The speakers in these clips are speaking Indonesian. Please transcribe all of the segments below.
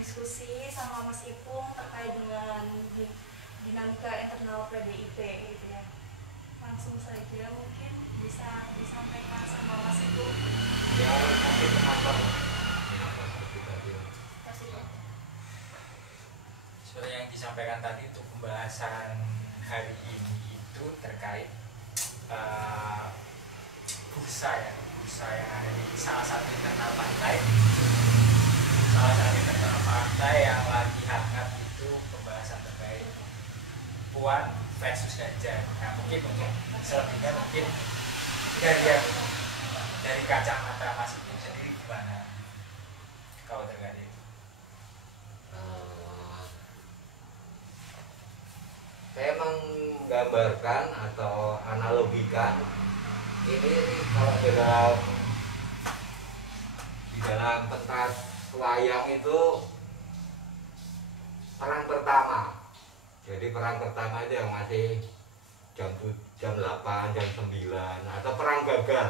diskusi sama Mas Ipung terkait dengan dinamika internal PDIP gitu ya. Langsung saja mungkin bisa disampaikan sama Mas Ipung. Ya, nanti kenapa? Seperti yang disampaikan tadi, untuk pembahasan hari ini itu terkait bursa yang ada di salah satu internal partai yang lagi hangat itu pembahasan terkait Puan versus Ganjar. Nah, mungkin untuk selebihnya mungkin dari kacamata Mas itu sendiri gimana kalau terkait itu? Saya menggambarkan atau analogikan ini kalau di dalam pentas wayang itu perang pertama. Jadi perang pertama itu yang masih jam 8, jam 9 atau perang gagal.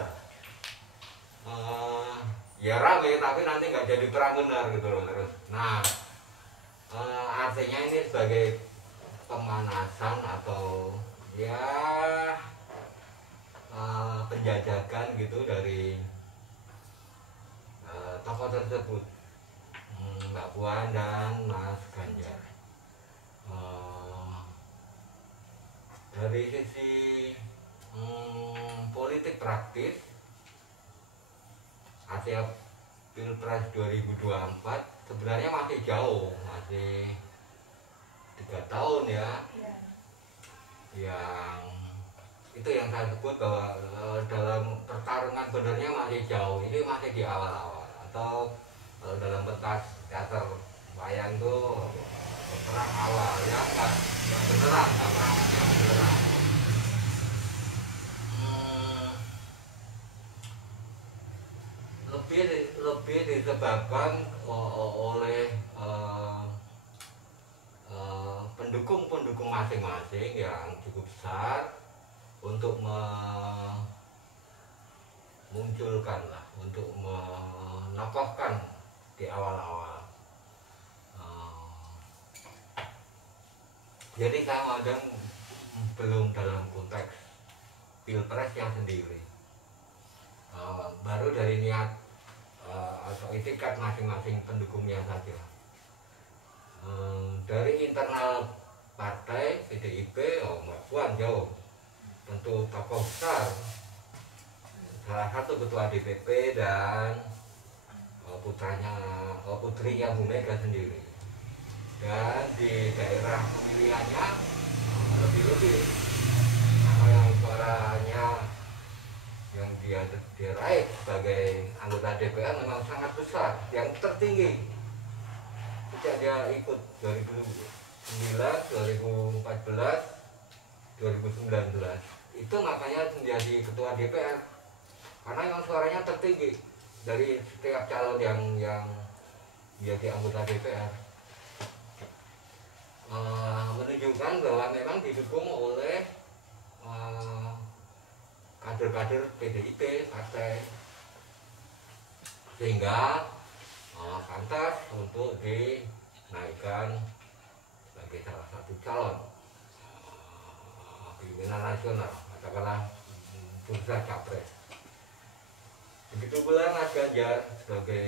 Ya rame tapi nanti nggak jadi perang benar gitu loh terus. Nah, artinya ini sebagai pemanasan atau ya penjajakan gitu dari tokoh tersebut, Mbak Puan dan Mas Ganjar. Dari sisi politik praktis, hasil Pilpres 2024 sebenarnya masih jauh, masih 3 tahun ya. Yang itu yang saya sebut bahwa dalam pertarungan sebenarnya masih jauh, ini masih di awal-awal. Atau dalam pentas teater wayang itu perang awal ya, nggak beneran, nggak perang yang beneran. Lebih disebabkan oleh pendukung masing-masing yang cukup besar untuk memunculkan lah, untuk menokohkan di awal-awal. Jadi kadang belum dalam konteks Pilpres yang sendiri, baru dari niat atau itikat masing-masing pendukungnya saja. Dari internal partai PDIP, Mbak Puan jauh, tentu tokoh besar, salah satu ketua DPP dan putrinya Bu Mega sendiri. Dan di daerah pemilihannya lebih-lebih yang suaranya yang dia diraih sebagai anggota DPR memang sangat besar, yang tertinggi sejak dia ikut 2009, 2014, 2019. Itu makanya menjadi ketua DPR karena memang suaranya tertinggi dari setiap calon yang menjadi anggota DPR. Menunjukkan bahwa memang didukung oleh kader-kader PDIP partai, sehingga pantas untuk dinaikkan sebagai salah satu calon pimpinan nasional, katakanlah bursa capres. Begitu pula Mas Ganjar sebagai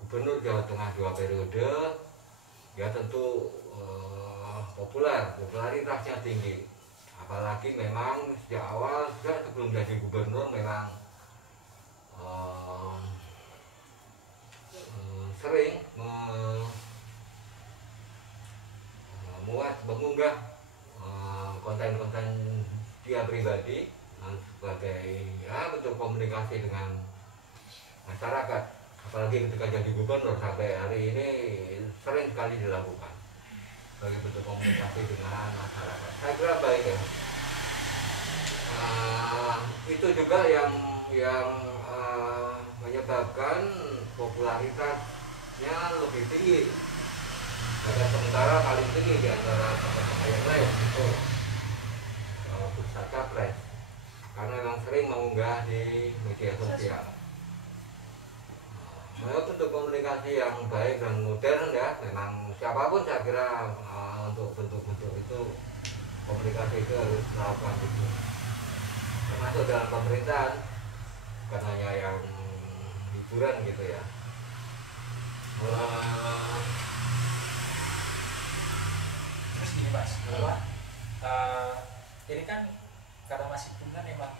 Gubernur Jawa Tengah 2 periode, ya tentu popularitasnya tinggi. Apalagi memang sejak awal, sejak sebelum jadi gubernur memang sering mengunggah konten-konten dia pribadi sebagai ya bentuk komunikasi dengan masyarakat. Apalagi ketika jadi gubernur sampai hari ini sering sekali dilakukan sebagai bentuk komunikasi dengan masyarakat. Saya kira baik ya. Itu juga yang menyebabkan popularitasnya lebih tinggi. Pada sementara paling tinggi di antara tokoh-tokoh yang lain itu bursa capres, karena memang sering mengunggah di media sosial. bentuk komunikasi yang baik dan modern ya, memang siapapun saya kira untuk bentuk-bentuk itu komunikasi itu harus melakukan itu, termasuk dalam pemerintahan, bukan hanya yang hiburan gitu ya. Terus gini Mas, bahwa ini kan karena masih pun kan emang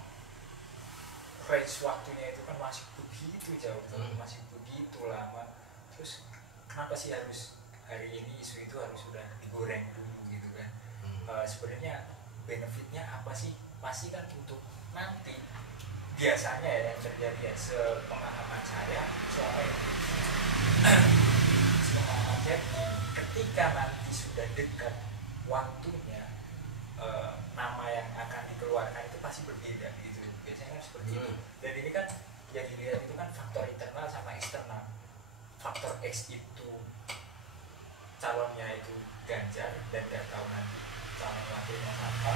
range waktunya itu kan masih begitu jauh, masih begitu lama. Terus kenapa sih harus hari ini isu itu harus sudah digoreng dulu gitu kan? Sebenarnya benefitnya apa sih? Pasti kan untuk nanti biasanya ya yang terjadi ya, sepengalaman saya selama ini sepengalaman saya ketika nanti sudah dekat waktunya, nama yang akan dikeluarkan itu pasti berbeda gitu, biasanya kan seperti itu. Dan ini kan yang dilihat itu kan faktor internal sama eksternal. Faktor X itu calonnya itu Ganjar dan nggak tahu nanti calon wakilnya siapa.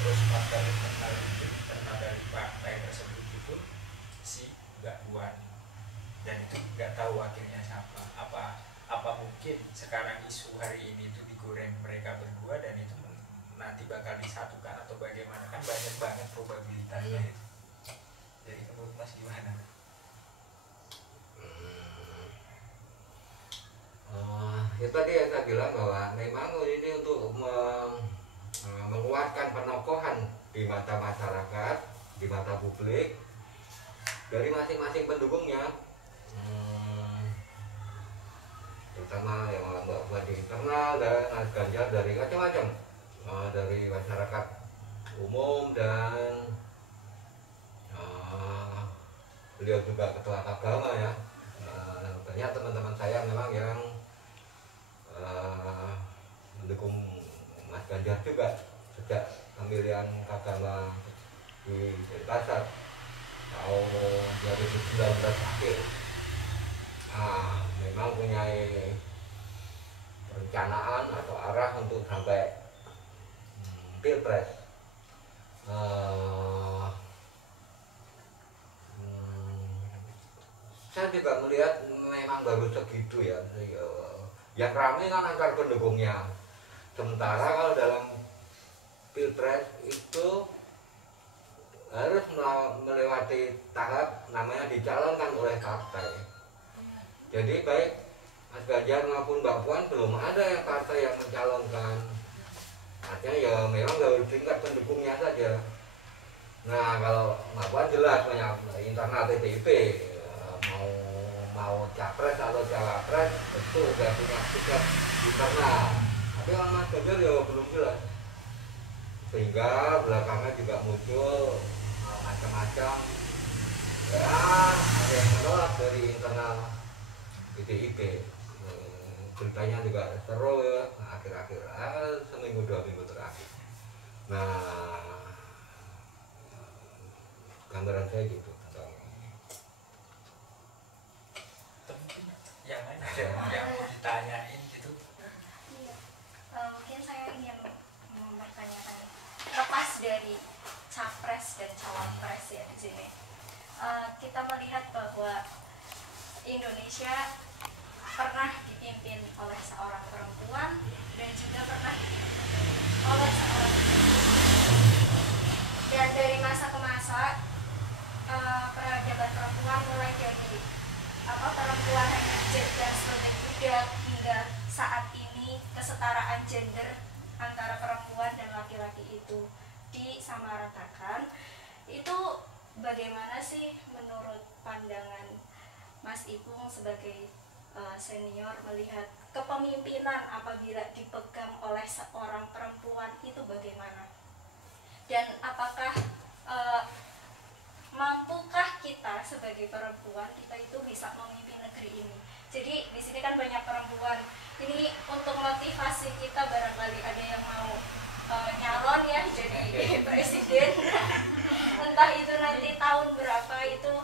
Terus faktor internal itu internal dari partai tersebut itu si Mbak Puan, dan itu nggak tahu wakilnya siapa. Apa mungkin sekarang isu hari ini itu digoreng mereka berdua dan itu nanti bakal disatukan atau bagaimana, kan banyak banget probabilitasnya itu. Jadi menurut Mas gimana? Itu tadi yang saya bilang bahwa memang ini untuk menguatkan penokohan di mata masyarakat, di mata publik dari masing-masing pendukungnya, terutama yang Mbak Puan di internal dan Mas Ganjar dari macam-macam, dari masyarakat umum dan beliau juga ketua agama ya. Banyak teman-teman saya memang yang mendukung Mas Ganjar juga sejak pemilihan agama di Denpasar tahun 2019 akhir. Memang punya perencanaan atau arah untuk sampai Pilpres. Saya juga melihat memang baru segitu ya. Yang ramai kan antar pendukungnya. Sementara kalau dalam Pilpres itu harus melewati tahap namanya dicalonkan oleh partai. Jadi baik Mas Ganjar maupun Mbak Puan belum ada yang partai yang mencalonkan. Artinya ya memang baru tingkat pendukungnya saja. Nah kalau Mbak Puan jelas banyak internal PDIP, mau capres atau cawapres itu udah punya sikap internal. Tapi kalau Mas Ganjar ya belum jelas. Sehingga belakangan juga muncul macam-macam ya, ada yang menolak dari internal PDIP. Beritanya juga seru ya, akhir-akhir seminggu 2 minggu terakhir. Nah, gambaran saya gitu. Yang lain ada yang mau ditanyain gitu? Iya. Mungkin saya ingin mempertanyakan, lepas dari capres dan cawapres ya di sini, kita melihat bahwa Indonesia pernah dipimpin oleh seorang perempuan dan juga pernah dipimpin oleh seorang dan dari masa ke masa peradaban perempuan mulai dari perempuan hanya gender muda hingga saat ini kesetaraan gender antara perempuan dan laki-laki itu disamaratakan. Itu bagaimana sih menurut pandangan Mas Ipung sebagai senior melihat kepemimpinan apabila dipegang oleh seorang perempuan itu bagaimana? Dan apakah mampukah kita sebagai perempuan kita itu bisa memimpin negeri ini? Jadi di sini kan banyak perempuan. Ini untuk motivasi kita, barangkali ada yang mau nyalon ya jadi presiden. Entah itu nanti tahun berapa, itu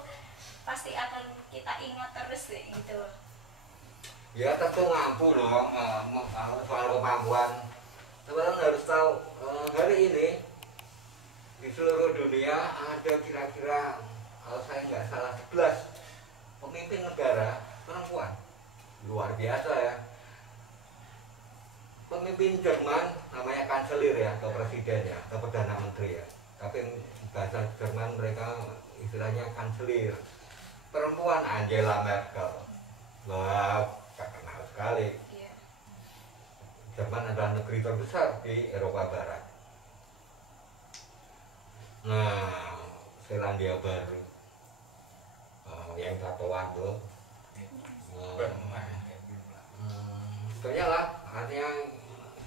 pasti akan kita ingat terus deh gitu. Ya tentu mampu dong, soal kemampuan. Teman-teman harus tahu hari ini di seluruh dunia ada kira-kira kalau saya nggak salah 11 pemimpin negara luar biasa ya. Pemimpin Jerman namanya kanselir ya, atau presiden ya, atau perdana menteri ya. Tapi bahasa Jerman mereka istilahnya kanselir. Perempuan Angela Merkel. Wah, terkenal sekali. Iya. Jerman adalah negeri terbesar di Eropa Barat. Nah, Selandia Baru, yang tatoan tuh, banyak lah. Artinya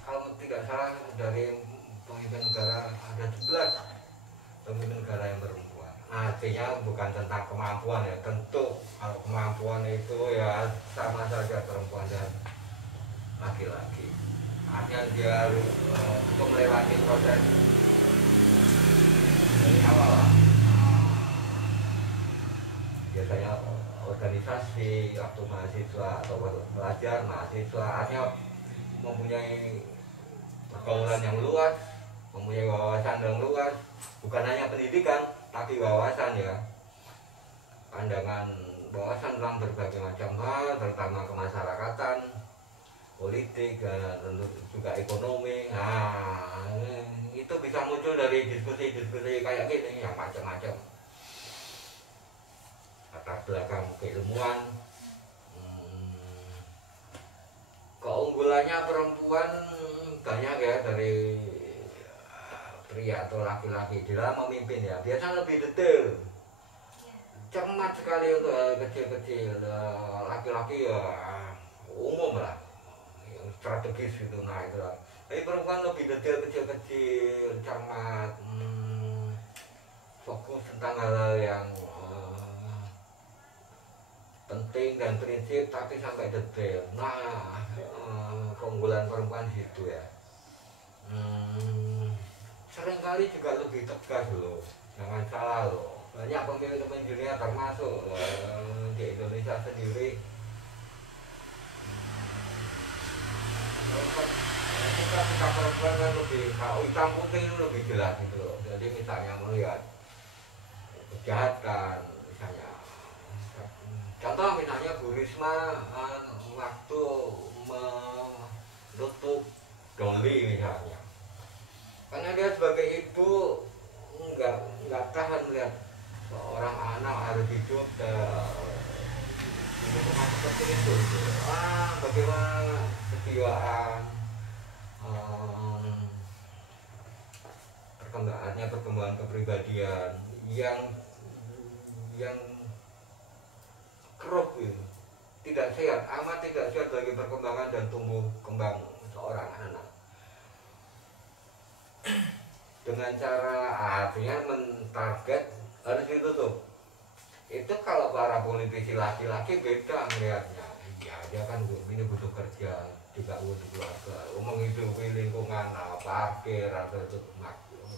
kalau tidak salah dari pemimpin negara ada 11 pemimpin negara yang perempuan. Artinya bukan tentang kemampuan ya, tentu kalau kemampuan itu ya sama saja perempuan dan laki-laki. Artinya dia untuk melewati proses dari awal lah. Biasanya organisasi waktu mahasiswa atau pelajar mahasiswa artinya mempunyai pergaulan yang luas, mempunyai wawasan yang luas, bukan hanya pendidikan tapi wawasan ya, pandangan wawasan tentang berbagai macam hal, terutama kemasyarakatan, politik, tentu juga ekonomi. Nah, itu bisa muncul dari diskusi-diskusi kayak gini yang macam-macam, latar belakang keilmuan. Keunggulannya perempuan banyak ya, dari pria atau laki-laki di dalam memimpin ya, biasanya lebih detail, cermat sekali untuk hal kecil-kecil. Laki-laki ya umum lah, yang strategis gitu. Nah itu lah. Tapi perempuan lebih detail, kecil-kecil, cermat, fokus tentang hal-hal yang penting dan prinsip tapi sampai detail. Nah, keunggulan perempuan di situ ya. Seringkali juga lebih tegas loh, jangan salah loh. Banyak pemimpin dunia termasuk di Indonesia sendiri. Sikap perempuan kan lebih, kalau hitam putih itu lebih jelas gitu loh. Jadi misalnya melihat kejahatan, misalnya contoh misalnya Bu Risma waktu menutup Doli misalnya, karena dia sebagai ibu nggak tahan lihat seorang anak harus hidup di lingkungan seperti itu. Bagaimana kejiwaan, perkembangan kepribadian yang keruh gitu, tidak sehat, amat tidak sehat bagi perkembangan dan tumbuh kembang seorang anak. Dengan cara artinya mentarget harus ditutup. Itu kalau para politisi laki-laki beda melihatnya. Ya dia kan ini butuh kerja, juga butuh keluarga, menghidupi lingkungan, parkir atau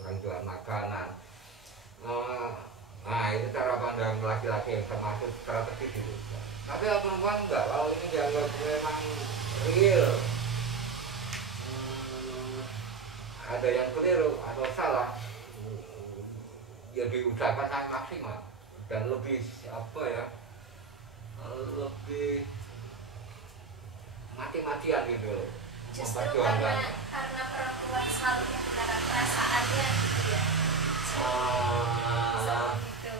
orang jual makanan. Nah itu cara pandang laki-laki yang termasuk strategis itu. Tapi kalau perempuan enggak, kalau ini dianggap memang real, ada yang keliru atau salah, ya diusahakan sangat maksimal dan lebih apa ya, lebih mati-matian gitu. Justru karena perempuan selalu menggunakan perasaannya gitu ya. Gitu.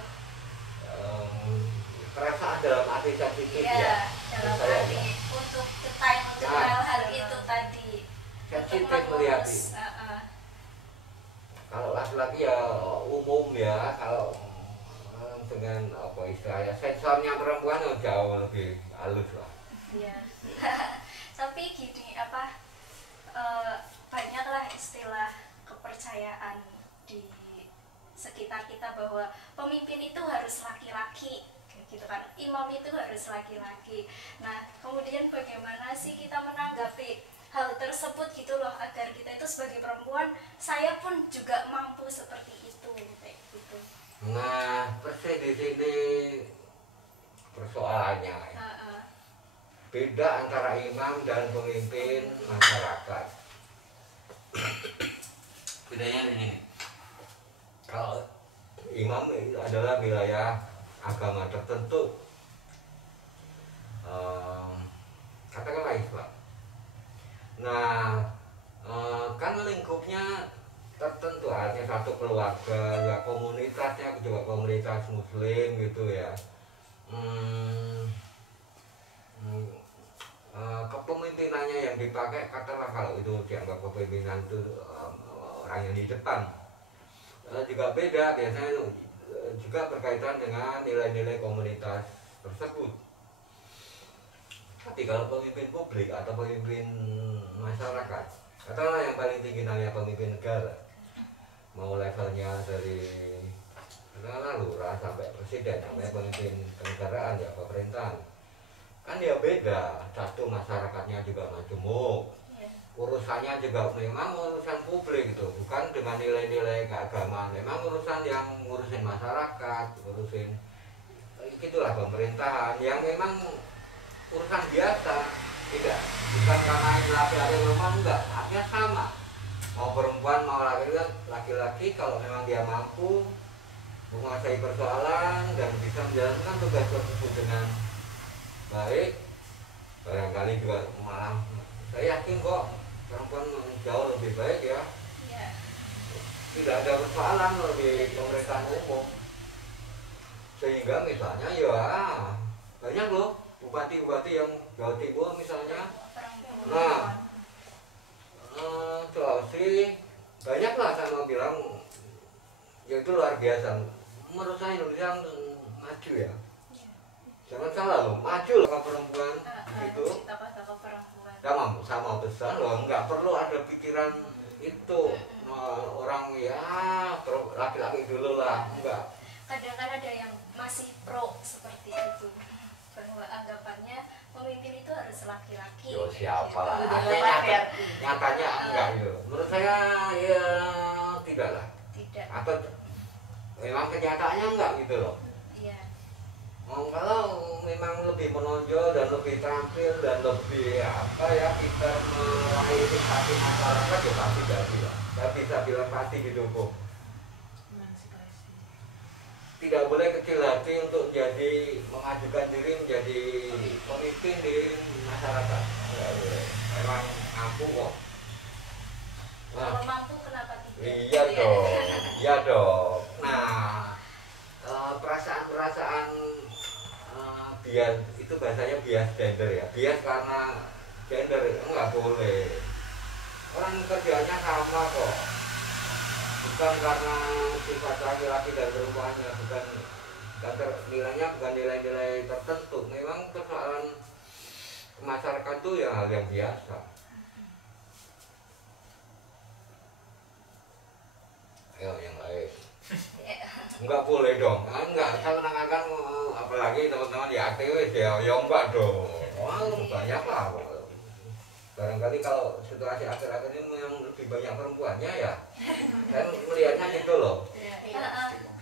Perasaan dalam arti sensitif ya, dalam arti untuk detail untuk hal-hal itu tadi. Sensitif melihat. Kalau laki-laki ya umum ya, kalau dengan apa istilahnya sensornya perempuan jauh lebih halus lah. Iya. Tapi gini banyaklah istilah kepercayaan di sekitar kita bahwa pemimpin itu harus laki-laki gitu kan, imam itu harus laki-laki. Nah kemudian bagaimana sih kita menanggapi hal tersebut gitu loh, agar kita itu sebagai perempuan, saya pun juga mampu seperti itu kayak gitu. Nah persis di sini persoalannya beda antara imam dan pemimpin masyarakat. Bedanya ini, kalau imam adalah wilayah agama tertentu, komunitas muslim gitu ya. Kepemimpinannya yang dipakai, katakanlah kalau itu dianggap kepemimpinan itu orang yang di depan, juga beda biasanya juga berkaitan dengan nilai-nilai komunitas tersebut. Tapi kalau pemimpin publik atau pemimpin masyarakat, katakanlah yang paling tinggi namanya pemimpin negara, mau levelnya dari katakanlah lurah sampai presiden, namanya pemimpin kenegaraan ya, pemerintahan, kan ya beda. Satu, masyarakatnya juga majemuk, urusannya juga memang urusan publik itu, bukan dengan nilai-nilai keagamaan, memang urusan yang ngurusin masyarakat, ngurusin itulah pemerintahan yang memang urusan biasa, tidak, bukan karena laki-laki perempuan, enggak, artinya sama, mau perempuan mau laki-laki, kalau memang dia mampu menguasai persoalan dan bisa menjalankan tugas tersebut dengan baik, barangkali juga malah saya yakin kok perempuan jauh lebih baik ya. Tidak ada persoalan di pemerintahan umum. Sehingga misalnya ya banyak loh bupati-bupati yang Jawa Timur misalnya, nah Sulawesi banyak lah, saya mau bilang ya itu luar biasa. Menurut saya Indonesia maju ya, jangan salah loh, maju loh perempuan gitu. Sama besar loh, nggak perlu ada pikiran itu orang ya laki-laki dulu lah, enggak. Kadang kan ada yang masih pro seperti itu, bahwa anggapannya pemimpin itu harus laki-laki. Yo siapa lah, nyatanya Iya. enggak gitu. Menurut saya ya tidak lah. Tidak. Atau memang kenyataannya enggak gitu loh. Iya. Kalau memang lebih menonjol dan lebih tampil dan lebih apa ya, kita melayani hati masyarakat ya pasti jadi lah. Saya bisa bilang pasti didukung. Tidak boleh kecil hati untuk jadi mengajukan diri menjadi pemimpin di masyarakat. Enggak boleh. Memang mampu kok. Nah, Kalau mampu kenapa tidak? iya dong, iya dong. Nah, perasaan-perasaan bias itu bahasanya bias gender ya, bias karena gender enggak boleh. Orang kerjanya sama kok, bukan karena sifat laki-laki dan perempuannya, bukan nilainya, bukan nilai-nilai tertentu. Memang persoalan masyarakat itu ya hal yang biasa. Ayo yang lain. Enggak boleh dong, enggak, saya menanyakan apalagi teman-teman ya aktivis ya enggak dong. Wah, banyak lah. Barangkali kalau situasi akhir-akhir ini yang lebih banyak perempuannya ya, saya melihatnya gitu loh.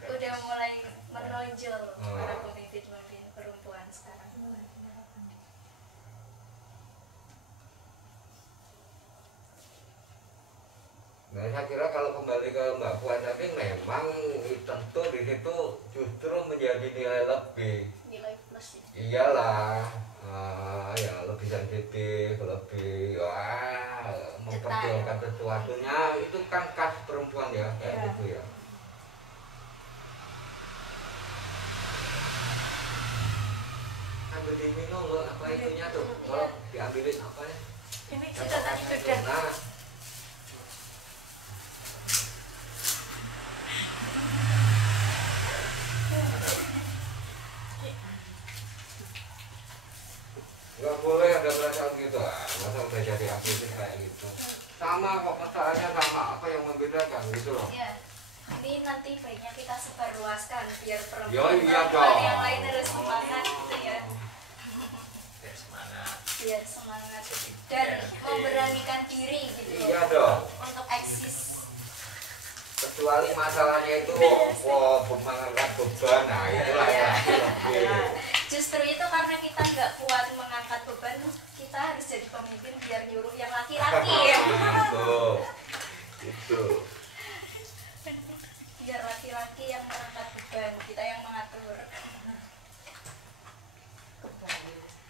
Udah mulai menonjol para pemimpin perempuan sekarang. Nah, saya kira kalau kembali ke Mbak Puan tadi, memang tentu di situ justru menjadi nilai lebih. Nilai plus ya. Iyalah, ya lebih sensitif, lebih memperjuangkan sesuatunya, itu kan khas perempuan ya, kayak gitu ya. Ambil diminum loh, apa itunya tuh, kalau diambilin apa ya? Ini kita tadi sudah. Nah, nggak boleh ada perasaan gitu, masa udah jadi aktivis kayak gitu. Sama kok, masalahnya sama, apa yang membedakan gitu loh. Ya, ini nanti baiknya kita sebarluaskan biar Yo, iya perempuan dong. yang lain harus semangat gitu ya. Biar semangat. Biar semangat dan memberanikan diri gitu Iya dong. untuk eksis. Kecuali masalahnya itu mengangkat beban, nah itulah yang lebih. Justru itu karena kita nggak kuat mengangkat beban, kita harus jadi pemimpin biar nyuruh yang laki-laki ya. Itu. Biar laki-laki yang mengangkat beban, kita yang mengatur.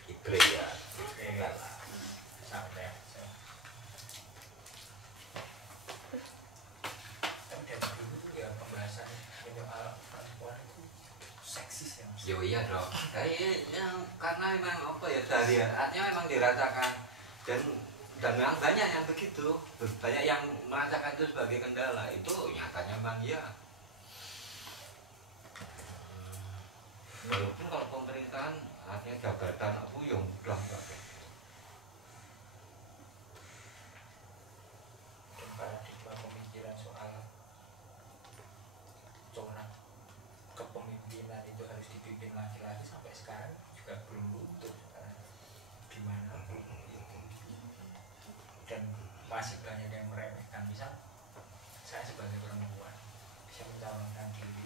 Iblis ya. Enggak lah. Sampai aja. Tapi dari dulu ya pembahasan menyoal perempuan itu Yo iya dong. Karena memang apa ya artinya memang dirasakan dan memang banyak yang begitu, banyak yang merasakan itu sebagai kendala. Itu nyatanya memang ya. Walaupun kalau pemerintahan artinya jabatan aku yang mudah enggak kayak gitu. Dan paradigma pemikiran soal corak kepemimpinan itu harus dipimpin laki-laki sampai sekarang juga belum luntur sekarang gimana gitu. Dan masih banyak yang meremehkan. Misal saya sebagai perempuan bisa mencalonkan diri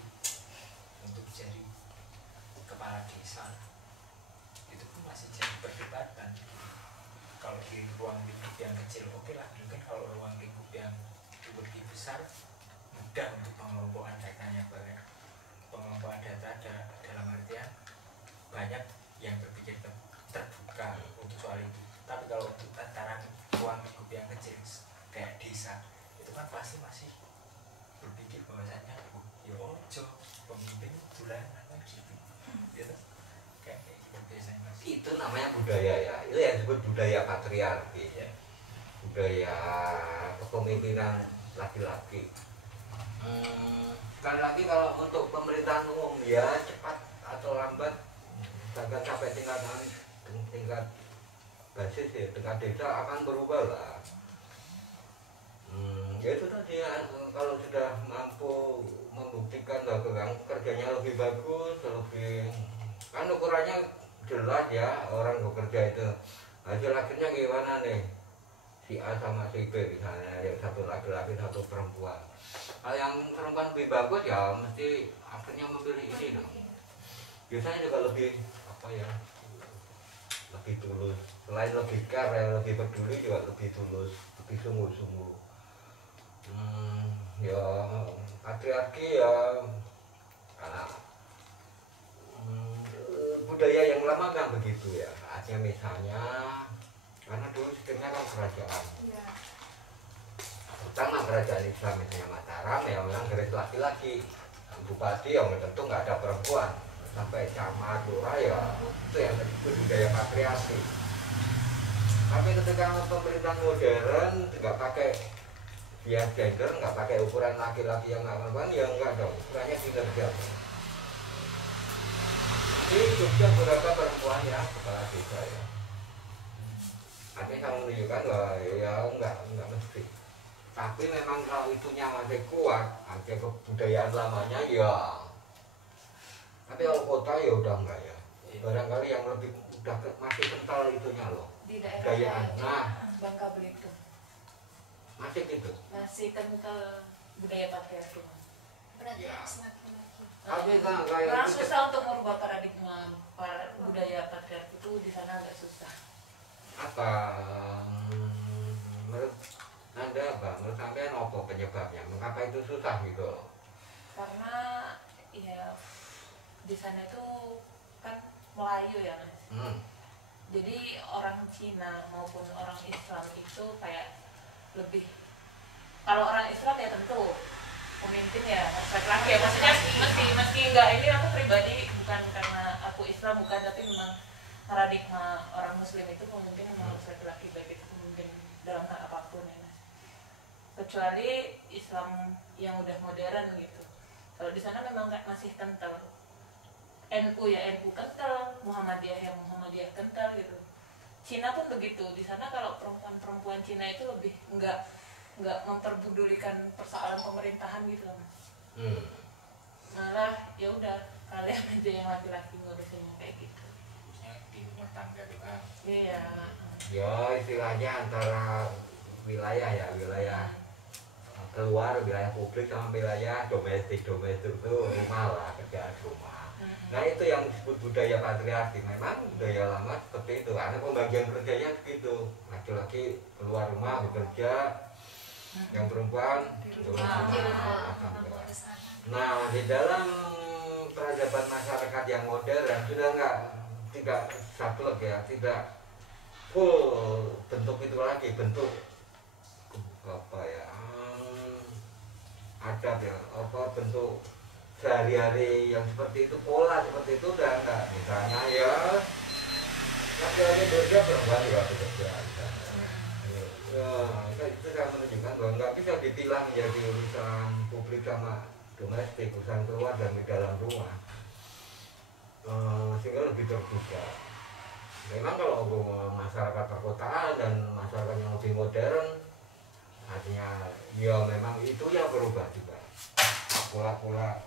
untuk jadi kepala desa, itu pun masih jadi perdebatan. Kalau di ruang lingkup yang kecil oke lah, mungkin kalau ruang lingkup yang lebih besar mudah untuk pengelompokan datanya, pengelompokan data ada dalam artian banyak yang berpikir terbuka untuk soal itu. Tapi kalau untuk tataran ruang lingkup yang kecil kayak desa, itu kan pasti masih berpikir bahwasanya ya ojo pemimpin bulanan gitu, gitu. Kayak gitu biasanya mas. Itu namanya budaya ya, itu yang disebut budaya patriarki Ya. Budaya kepemimpinan laki-laki. Sekali lagi kalau untuk pemerintahan umum ya cepat atau lambat bahkan sampai tingkat basis ya, tingkat desa akan berubah lah. Ya itu tadi ya, kalau sudah mampu membuktikan bahwa kerjanya lebih bagus, lebih kan ukurannya jelas ya, orang bekerja itu hasil akhirnya gimana nih, si A sama si B misalnya, yang satu laki-laki satu perempuan. Kalau yang perempuan lebih bagus ya mesti akhirnya memilih ini dong. Biasanya juga lebih apa ya, lebih tulus, selain lebih care, lebih peduli juga lebih tulus, lebih sungguh-sungguh. Ya patriarki ya karena budaya yang lama kan begitu ya. Artinya misalnya karena dulu sistemnya kan kerajaan, pertama kerajaan Islam misalnya Mataram ya memang garis laki-laki, bupati yang tentu nggak ada perempuan, sampai camat lurah ya itu yang disebut budaya patriarki. Tapi ketika pemerintahan modern nggak pakai bias gender, nggak pakai ukuran laki-laki yang nggak perempuan, ya enggak dong, ukurannya kinerja. Di Jogja beberapa perempuan ya kepala desa ya, artinya saya menunjukkan bahwa ya enggak mesti. Tapi memang kalau itunya masih kuat, artinya kebudayaan lamanya ya. Tapi kalau kota ya udah enggak ya. Barangkali yang lebih udah masih kental itunya loh. Di daerah Budayaan. Nah, Bangka Belitung masih gitu. masih kental budaya patriarki. Berarti Ya. semakin lagi. Tapi kan kayak Orang itu susah untuk merubah paradigma budaya patriarki itu di sana agak susah. apa? Menurut Anda apa? Menurut sampean apa penyebabnya? Mengapa itu susah gitu? Karena ya di sana itu kan Melayu ya mas. Jadi orang Cina maupun orang Islam itu kayak lebih, kalau orang Islam ya tentu pemimpin ya laki-laki ya, maksudnya meski enggak, ini aku pribadi bukan karena aku Islam bukan, tapi memang paradigma orang Muslim itu pemimpin memang harus laki-laki, baik itu pemimpin dalam hal apapun ya mas. Kecuali Islam yang udah modern gitu. Kalau di sana memang masih kental. NU ya NU kental, Muhammadiyah ya Muhammadiyah kental gitu. Cina pun begitu. Di sana kalau perempuan-perempuan Cina itu lebih enggak memperbudulikan persoalan pemerintahan gitu loh. Malah ya udah kalian aja yang laki-laki ngurusinnya kayak gitu. Khususnya di rumah tangga doang. Iya. Ya istilahnya antara wilayah keluar, wilayah publik sama wilayah domestik itu rumah lah, kerjaan rumah. Nah itu yang disebut budaya patriarki. Memang budaya lama seperti itu, karena pembagian kerjanya begitu, laki-laki keluar rumah bekerja, yang perempuan ngurus rumah tangga. Nah di dalam peradaban masyarakat yang modern sudah tidak saklek ya, tidak full bentuk itu lagi, bentuk apa ya, adab ya, apa bentuk sehari-hari yang seperti itu, pola seperti itu udah enggak. Misalnya ya laki-laki bekerja, perempuan juga bekerja. Ya, itu kan menunjukkan bahwa nggak bisa dipilah menjadi urusan publik sama domestik, urusan keluar dan di dalam rumah. Sehingga lebih terbuka. Memang kalau masyarakat perkotaan dan masyarakat yang lebih modern, artinya ya memang itu yang berubah juga. Pola-pola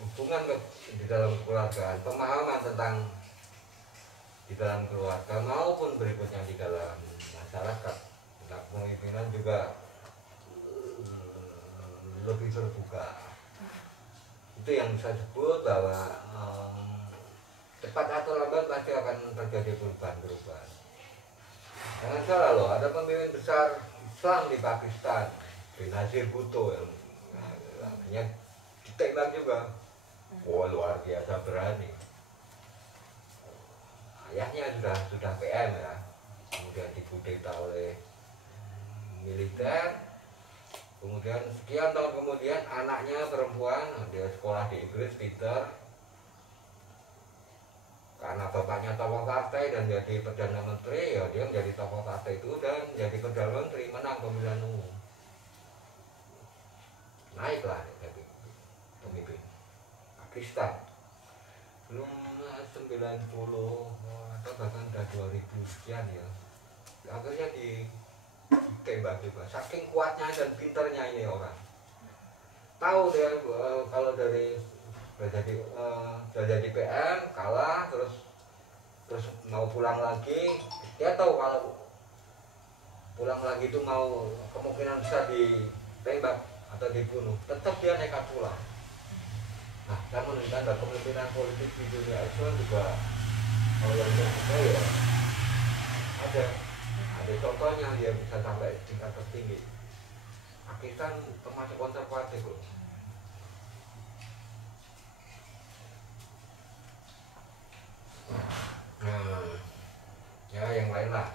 hubungan di dalam keluarga, pemahaman tentang di dalam keluarga maupun berikutnya di dalam masyarakat tentang pemimpinan juga lebih terbuka. Itu yang saya sebut bahwa cepat atau lambat pasti akan terjadi perubahan-perubahan. Jangan salah loh, ada pemimpin besar Islam di Pakistan, Benazir Bhutto yang akhirnya ditembak juga. Wah, luar biasa berani. Ayahnya sudah PM ya, kemudian dikudeta oleh militer. Kemudian sekian tahun kemudian anaknya perempuan, dia sekolah di Inggris, Peter. Karena bapaknya tokoh partai dan jadi perdana menteri, ya dia menjadi tokoh partai itu dan jadi perdana menteri, menang pemilihan umum. Naiklah jadi pemimpin Pakistan. Belum 90 atau bahkan udah 2000 sekian ya. Akhirnya ditembak juga. Saking kuatnya dan pinternya ini orang. Tahu dia kalau dari udah jadi PM kalah terus mau pulang lagi, dia tahu kalau pulang lagi itu mau kemungkinan bisa ditembak atau dibunuh, tetap dia nekat pulang. Nah, namun tanda kepemimpinan politik di dunia Islam juga kalau yang terbuka ya ada contohnya, dia bisa sampai tingkat tertinggi. Pakistan termasuk konservatif loh. Nah, ya yang lain lah.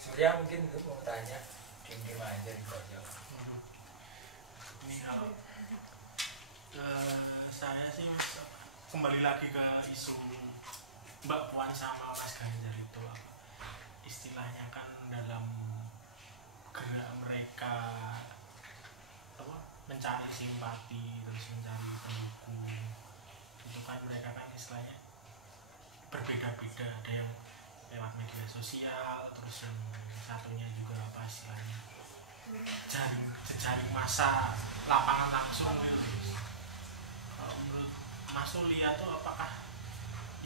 Sebenarnya mungkin itu mau tanya tim aja di Bajau. Ini kalau saya sih Mas, kembali lagi ke isu Mbak Puan sama Mas Ganjar itu istilahnya kan dalam gerak mereka mencari simpati terus mencari pendukung itu kan mereka kan istilahnya berbeda-beda, ada yang lewat media sosial, terus yang satunya juga apa istilahnya jejaring massa lapangan langsung gitu. Kalau menurut Mas tuh lihat tuh apakah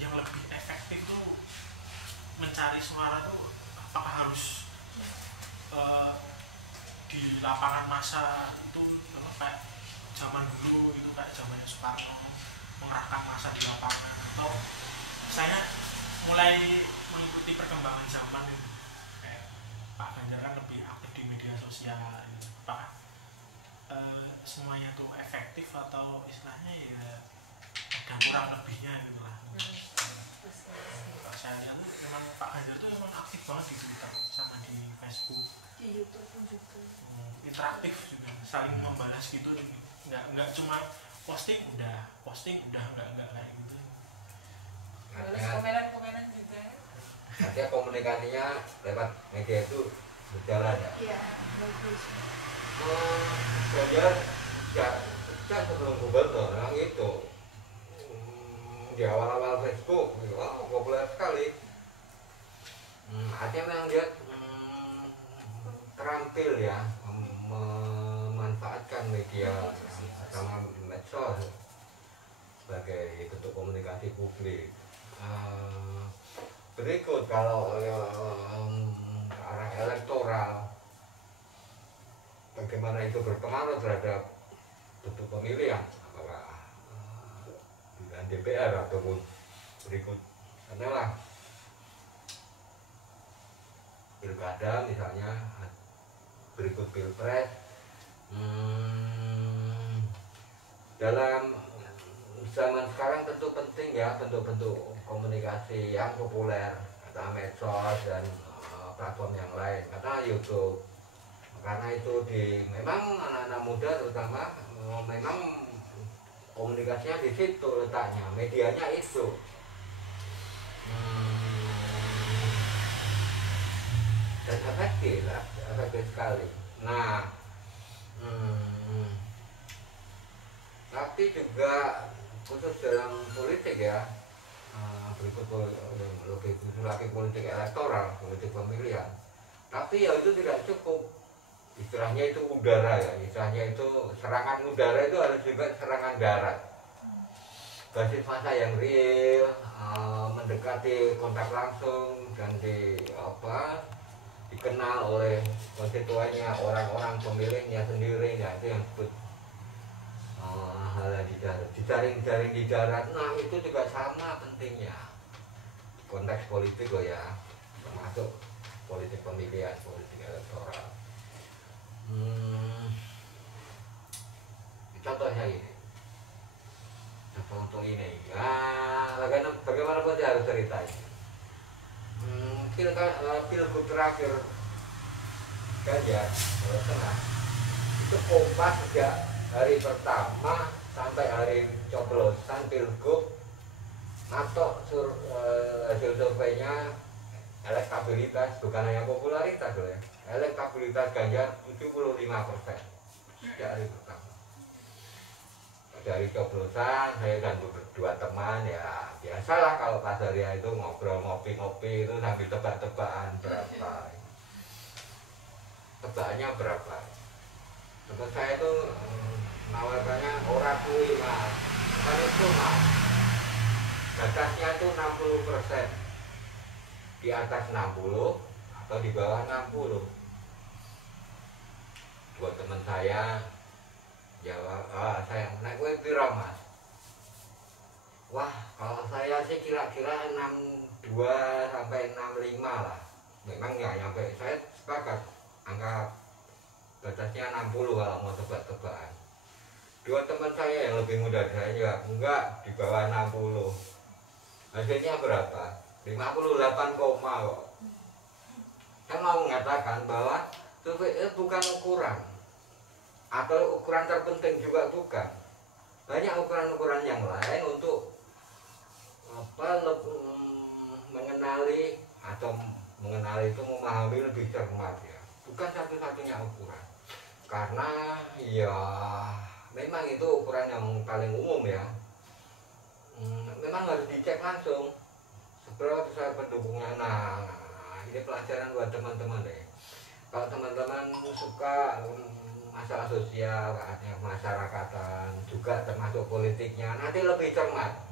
yang lebih efektif tuh mencari suara tuh apakah harus di lapangan massa itu kayak zaman dulu itu kayak zamannya Soekarno mengerahkan massa di lapangan, atau misalnya mulai mengikuti perkembangan zaman itu kayak Pak Ganjar kan lebih aktif di media sosial gitu. Apakah semuanya tuh efektif atau istilahnya ya ada kurang lebihnya gitu lah. Saya lihat memang Pak Ganjar tuh memang aktif banget di Twitter sama di Facebook, di YouTube pun juga interaktif juga, saling membalas gitu, nggak cuma posting udah nggak kayak gitu. balas komenan juga. Artinya komunikasinya lewat media itu berjalan ya. Iya, bagus. Ganjar ya sebelum gubernur memang itu di awal-awal Facebook, populer sekali. Artinya memang dia terampil ya memanfaatkan media sama medsos sebagai bentuk komunikasi publik. Berikut kalau arah elektoral, bagaimana itu berpengaruh terhadap bentuk pemilihan, apakah pilihan DPR ataupun berikut adalah pilkada misalnya, berikut pilpres. Dalam zaman sekarang tentu penting ya bentuk-bentuk komunikasi yang populer, kata medsos dan platform yang lain, kata YouTube. Karena itu memang anak-anak muda terutama memang komunikasinya di situ letaknya, medianya itu. Dan efektif sekali. Nah, tapi juga khusus dalam politik ya, berikut lebih khusus lagi politik elektoral, politik pemilihan. Tapi ya itu tidak cukup. Istilahnya itu udara ya, istilahnya itu serangan udara itu harus juga serangan darat. Basis massa yang real, mendekati kontak langsung dan dikenal oleh konstituennya, orang-orang pemilihnya sendiri, ya itu yang disebut hal di darat, dijaring di darat. Nah itu juga sama pentingnya konteks politik loh ya, termasuk politik pemilihan, politik elektoral. Contohnya ini, contoh ini, bagaimanapun dia harus ceritain. Pilgub terakhir Ganjar Jawa Tengah itu kompas sejak hari pertama sampai hari coblosan pilgub, atau hasil surveinya elektabilitas, bukan hanya popularitas loh ya, elektabilitas Ganjar 75% sejak hari pertama. Dari coblosan saya dan berdua teman ya biasalah kalau pas hari itu ngobrol ngopi-ngopi itu sambil tebak-tebakan berapa, tebakannya berapa. Tempat saya itu menawarkannya orang kui mas, kan itu mas, batasnya itu 60%, di atas 60 atau di bawah 60. Dua teman saya jawab, saya naik kue piro mas? Wah kalau saya sih kira-kira 62 sampai 65 lah. Memang nggak nyampe, saya sepakat angka batasnya 60 kalau mau tebak-tebakan. Dua teman saya yang lebih muda dari saya juga enggak, di bawah 60. Hasilnya berapa? 58 kok. Saya mau mengatakan bahwa survei itu bukan ukuran, atau ukuran terpenting juga bukan. Banyak ukuran-ukuran yang lain untuk mengenali itu memahami lebih cermat ya. Bukan satu-satunya ukuran. Karena ya memang itu ukuran yang paling umum ya. Memang harus dicek langsung seberapa besar pendukungnya. Nah, ini pelajaran buat teman-teman deh. Kalau teman-teman suka masalah sosial, masyarakatan, juga termasuk politiknya, nanti lebih cermat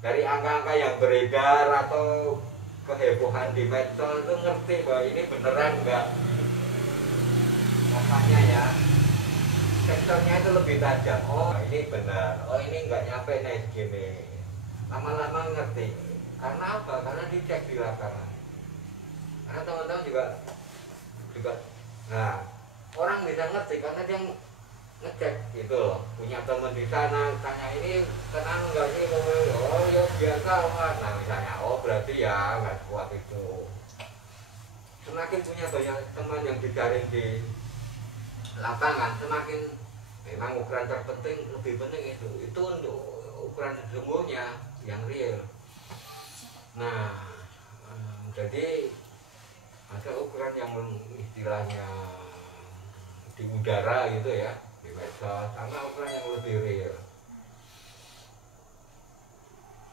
dari angka-angka yang beredar atau kehebohan di medsos itu, ngerti bahwa ini beneran enggak. Makanya ya sektornya itu lebih tajam. Oh ini benar, oh ini enggak nyampe nih segini. Lama-lama ngerti. Karena apa? Karena dicek di lapangan. Karena teman-teman juga nah, orang bisa ngerti karena dia ngecek gitu loh. Punya teman di sana tanya ini tenang enggak sih, oh ya biasa kan. Nah misalnya, oh berarti ya nggak kuat itu. Semakin punya banyak teman yang dijaring di lapangan, semakin memang ukuran terpenting, lebih penting itu untuk ukuran sesungguhnya yang real. Nah jadi ada ukuran yang istilahnya di udara gitu ya, di medsos, sama ukuran yang lebih real.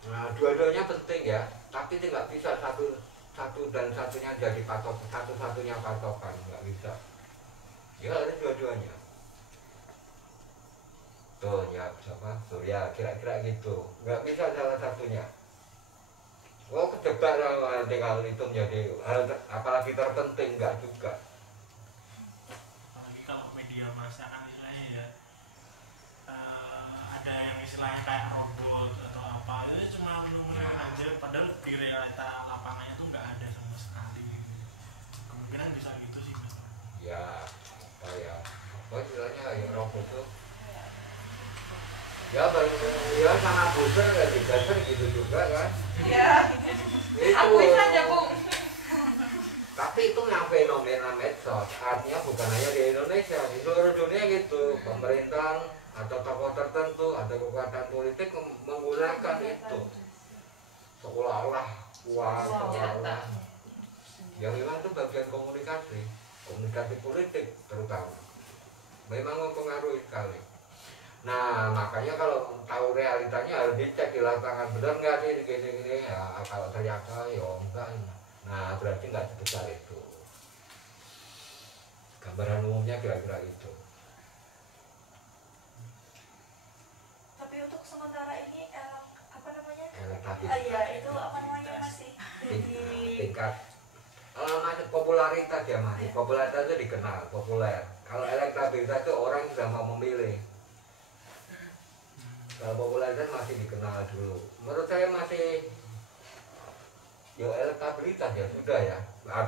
Nah dua-duanya penting ya, tapi tidak bisa satu dan satunya jadi satu-satunya patokan, nggak bisa. Ya harus dua-duanya. Tuh ya siapa? Surya kira-kira gitu, nggak bisa salah satunya. Oh kejebak nanti kalau itu menjadi hal apalagi terpenting, nggak juga. Apalagi kalau media massa kan istilahnya ya ada yang istilahnya kayak robot atau apa, itu cuma menunggu aja, padahal di realita lapangannya tuh nggak ada sama sekali gitu. kemungkinan bisa gitu sih Mas. Ya apa ya, apa istilahnya ya robot tuh ya ya sama booster ya digaser gitu juga kan. Iya. Itu Akui saja, Bung. tapi itu yang fenomena medsos, artinya bukan hanya di Indonesia, di seluruh dunia gitu. Pemerintahan atau tokoh tertentu atau kekuatan politik menggunakan itu seolah-olah uang, seolah-olah yang memang itu bagian komunikasi politik terutama memang mempengaruhi sekali. Nah makanya kalau tahu realitanya harus dicek di lapangan, benar nggak sih gini-gini ya. Kalau ternyata ya enggak, nah berarti nggak sebesar itu. Gambaran umumnya kira-kira itu. Tapi untuk sementara ini apa namanya? Elektabilitas. Iya, itu apa namanya masih jadi Tingkat masih popularitas ya, masih popularitas itu dikenal populer. Kalau elektabilitas itu orang sudah mau memilih. Kalau popularitas masih dikenal dulu. Menurut saya masih ya elektabilitas ya sudah ya.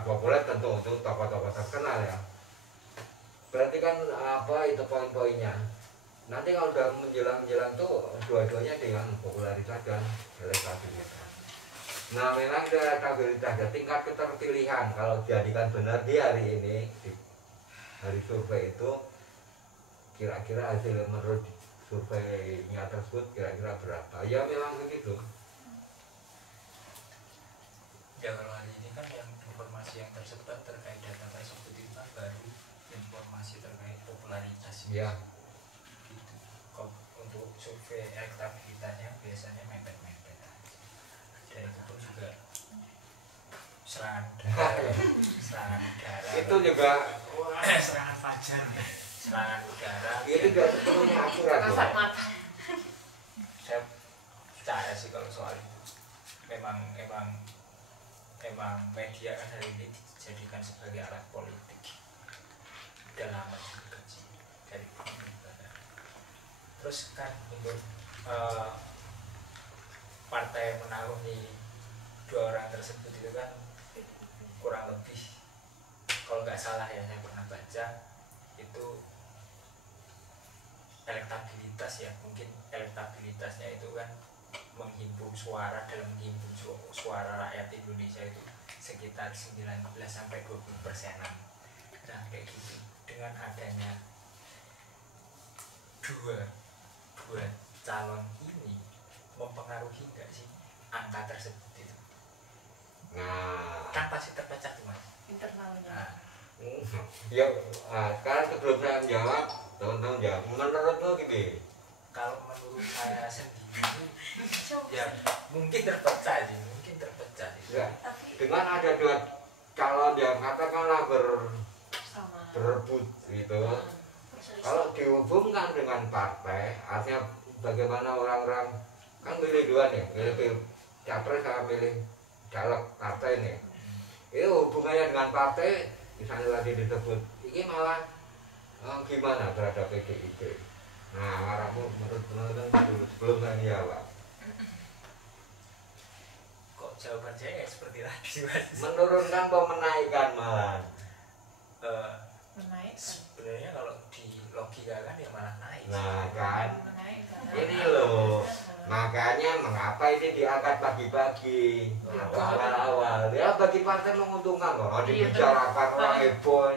Populer tentu itu tokoh-tokoh terkenal ya. Berarti kan apa itu poin-poinnya. Nanti kalau udah menjelang-menjelang tuh dua-duanya dengan popularitas dan elektabilitas. Nah memang elektabilitas ya, tingkat keterpilihan kalau dijadikan benar di hari ini di hari survei itu kira-kira hasil menurut surveinya tersebut kira-kira berapa ya, memang begitu. Ya kalau hari ini kan yang informasi yang tersebar terkait data tersebut itu kan baru informasi terkait popularitas Ya gitu. Kalau untuk survei elektabilitasnya biasanya mepet-mepet aja. Dan itu pun juga serangan udara itu juga Serangan fajar ya. serangan udara itu juga sepenuhnya akurat loh. Kasat mata. saya percaya sih kalau soal itu memang media kan hari ini dijadikan sebagai alat politik udah lama juga sih dari dulu. Terus kan untuk partai menaungi dua orang tersebut itu kan kurang lebih kalau nggak salah ya, saya pernah baca itu elektabilitas ya, mungkin elektabilitasnya itu kan menghimpun suara, dalam menghimpun suara rakyat Indonesia itu sekitar 19-20%. Nah kayak gitu, dengan adanya dua calon ini mempengaruhi nggak sih angka tersebut itu? Nah Kan pasti terpecah tuh Mas. Internalnya. Nah, ya sekarang sebelum saya menjawab teman-teman jawab menurut lo gini. kalau menurut saya sendiri ya mungkin terpecah sih. Ya, dengan ada dua calon yang katakanlah Sama. berebut gitu. Kalau dihubungkan dengan partai, artinya bagaimana orang-orang kan milih dua nih, milih capres sama milih caleg partai nih. Itu hubungannya dengan partai, misalnya tadi disebut, ini malah gimana terhadap PDIP. Nah, arahmu menurut teman-teman dulu sebelum saya jawab. Kok jawaban saya ya seperti tadi Mas? Menurunkan atau menaikkan malah? Menaikkan. Sebenarnya kalau di logika kan ya malah naik. Nah kan, Menaikkan. ini loh, makanya mengapa ini diangkat pagi-pagi atau awal-awal? Ya bagi partai menguntungkan kok, dibicarakan orang heboh.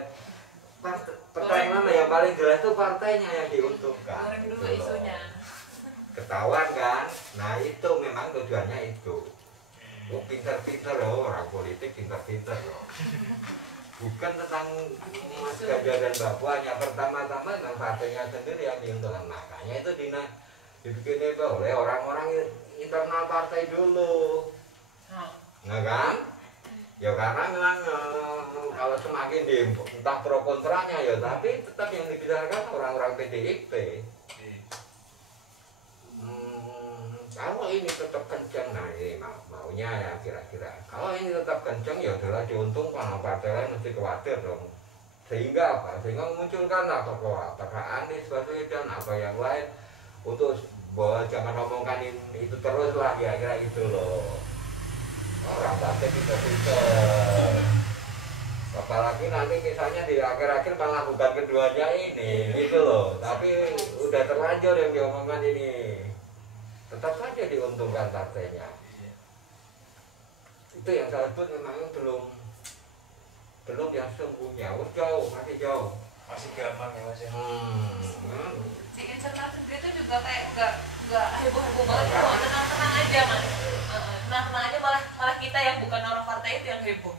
Partai mana yang paling jelas itu partainya yang diuntungkan. Goreng dulu isunya. Ketahuan kan? Nah itu memang tujuannya itu. Oh pintar-pintar loh, orang politik pintar-pintar loh. Bukan tentang Mas Ganjar dan Mbak Puan, yang pertama-tama memang partainya sendiri yang diuntungkan. Makanya itu dibikin itu oleh orang-orang internal partai dulu. Nah kan? Ya karena memang kalau semakin entah pro kontranya ya, tapi tetap yang dibicarakan orang-orang PDIP. Kalau ini tetap kencang, nah ini maunya ya kira-kira. Kalau ini tetap kencang ya adalah diuntungkan, partai lain mesti khawatir dong. Sehingga apa? Sehingga memunculkan tokoh apakah Anies Baswedan apa yang lain untuk bahwa jangan ngomongkan itu terus lah, kira-kira gitu loh. Orang partai pintar-pintar. apalagi nanti misalnya di akhir-akhir malah bukan keduanya ini gitu loh, tapi udah terlanjur yang diomongkan ini, tetap saja diuntungkan partainya. Itu yang saya sebut memang belum yang sesungguhnya, jauh, masih jauh, masih gampang ya Mas ya. Di internal sendiri itu juga kayak nggak heboh-heboh banget, kok tenang-tenang aja Mas. Tenang-tenang aja, malah kita yang bukan orang partai itu yang heboh,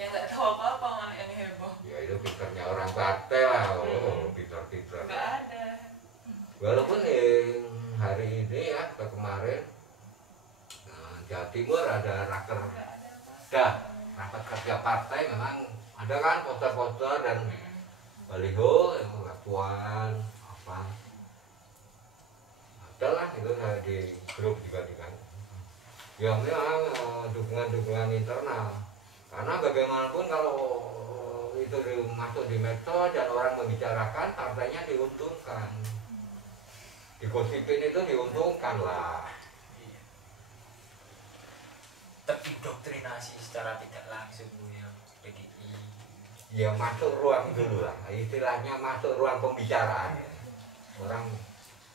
yang nggak tahu apa-apa malah yang heboh. Ya itu pinternya orang partai lah, pinter-pinter. Nggak ada. Walaupun hari ini ya, atau kemarin Jawa Timur ada raker, rapat kerja partai, memang ada kan poster-poster dan baliho yang pengakuan apa, ada lah itu saya di grup juga kan. Ya memang dukungan internal, karena bagaimanapun kalau itu masuk di medsos dan orang membicarakan, partainya diuntungkan, digosipin itu diuntungkan lah. Terindoktrinasi secara tidak langsung ya PDI. Ya masuk ruang dulu lah, istilahnya masuk ruang pembicaraan.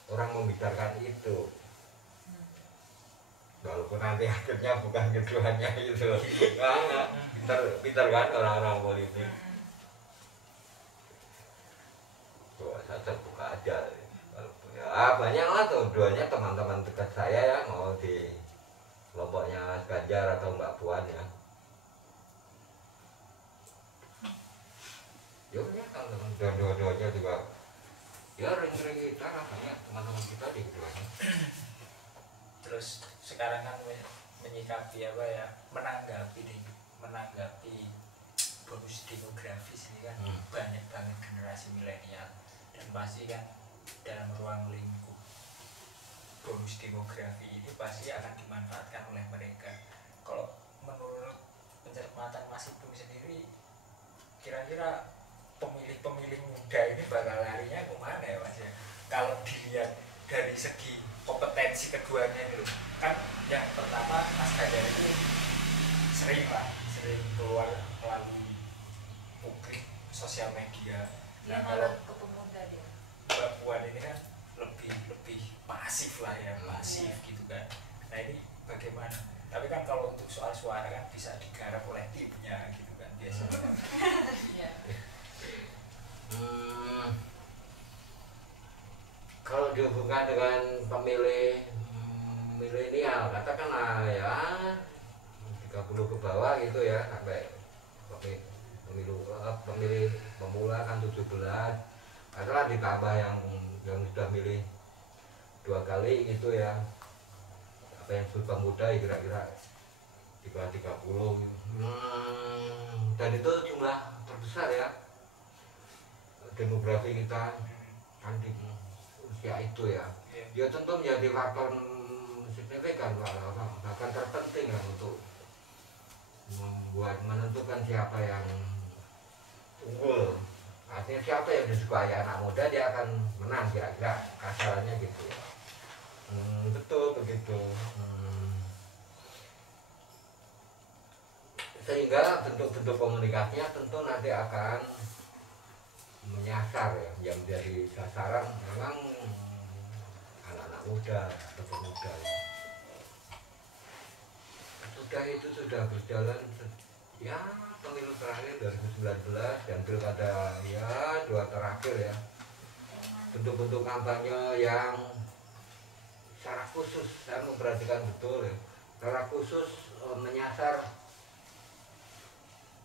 Orang membicarakan itu, walaupun nanti akhirnya bukan keduanya itu. Pintar kan orang-orang politik. Saya terbuka aja. Ya banyak lah tuh, duanya teman-teman dekat saya ya, mau di kelompoknya Mas Ganjar atau Mbak Puan ya. Ya kalau dua-duanya juga ya ring-ring kita lah, banyak teman-teman kita di keduanya. Terus sekarang kan menyikapi apa ya, menanggapi bonus demografis ini kan banyak banget generasi milenial, dan pasti kan dalam ruang lingkup bonus demografi ini pasti akan dimanfaatkan oleh mereka. Kalau menurut pencermatan Mas Ibnu sendiri, kira-kira pemilih-pemilih muda ini bakal larinya kemana ya Mas ya? Kalau dilihat dari segi kompetensi keduanya itu kan, yang pertama Mas Ganjar itu sering keluar melalui publik, sosial media. Dia Nah, malah ke pemuda dia. Mbak Puan ini kan lebih masif lah ya, masif gitu kan. Nah ini bagaimana? Tapi kan kalau untuk soal suara kan bisa digarap oleh timnya gitu kan biasanya. Kalau dihubungkan dengan pemilih milenial, katakanlah ya 30 ke bawah gitu ya, sampai pemilih pemula kan 17, katakanlah ditambah yang sudah milih 2 kali gitu ya, apa yang sudah muda ya kira-kira di bawah 30. Dan itu jumlah terbesar ya demografi kita kan di usia itu ya. Ya tentu menjadi faktor signifikan, bahkan terpenting ya untuk menentukan siapa yang unggul. Artinya siapa yang disukai anak muda, dia akan menang, kira-kira kasarannya gitu ya. Betul begitu. Sehingga bentuk-bentuk komunikasinya tentu nanti akan menyasar ya, yang menjadi sasaran memang anak-anak muda atau pemuda ya. Sudah berjalan ya, pemilu terakhir 2019 dan pilkada ya 2 terakhir ya, bentuk-bentuk kampanye yang secara khusus saya memperhatikan betul ya, secara khusus menyasar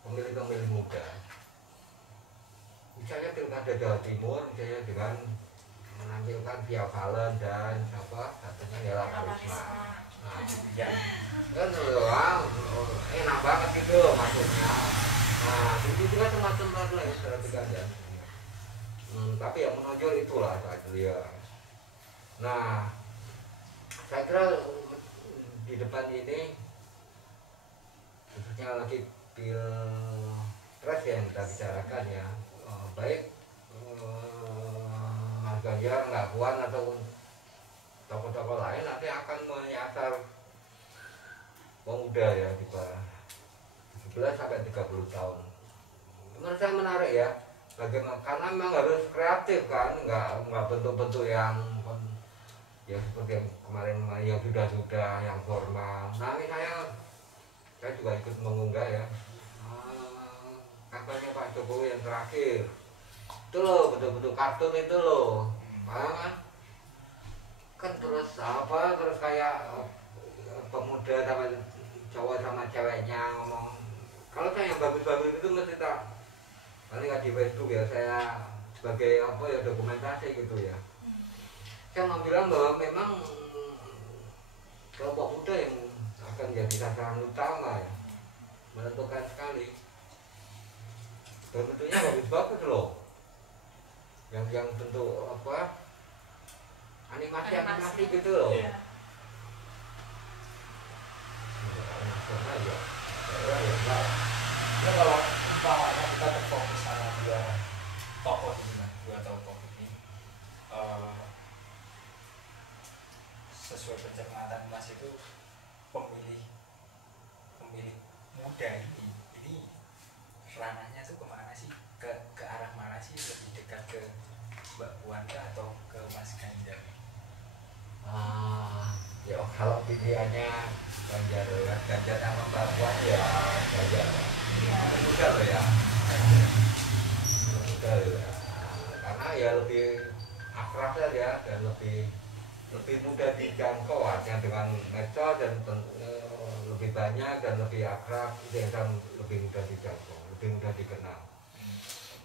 pemilih-pemilih muda. Misalnya pilkada Jawa Timur misalnya dengan menampilkan Via Valen dan satunya Nela Karisma. Nah, ya kan enak banget gitu maksudnya. Nah itu juga teman-teman lah strategi aja. Tapi yang menonjol itulah tadi ya. Nah saya kira di depan ini khususnya lagi pilpres yang kita bicarakan ya, baik Mas Ganjar, Mbak Puan ataupun tokoh-tokoh lain nanti akan menyasar pemuda ya di bawah 17 sampai 30 tahun. menurut saya menarik ya. Bagaimana, karena memang harus kreatif kan, nggak bentuk-bentuk yang ya seperti yang kemarin yang sudah yang formal. Nah ini saya juga ikut mengunggah ya kampanye Pak Jokowi yang terakhir itu loh, bentuk-bentuk kartun itu loh, kan terus terus kayak pemuda sama cowok sama ceweknya ngomong. Kalau saya yang bagus-bagus itu mesti tak nanti di Facebook ya, saya sebagai dokumentasi gitu ya. Saya mau bilang bahwa memang kelompok muda yang akan jadi sasaran utama ya, menentukan sekali. Dan bentuknya bagus-bagus loh, yang bentuk animasi gitu loh. Iya. Ya kalau umpamanya kita terfokus sama dua tokoh ini, sesuai pencermatan Mas itu pemilih muda ini ranahnya tuh kemana sih, ke arah mana sih, lebih dekat ke Mbak Puan atau ke Mas Ganjar? Ya kalau pilihannya Ganjar sama Mbak Puan ya Ganjar. Mudah loh ya, mudah loh ya. Karena ya lebih akrab saja dan lebih mudah dijangkau, artinya dengan medsos dan lebih banyak dan lebih akrab, itu yang lebih mudah dijangkau, lebih mudah dikenal.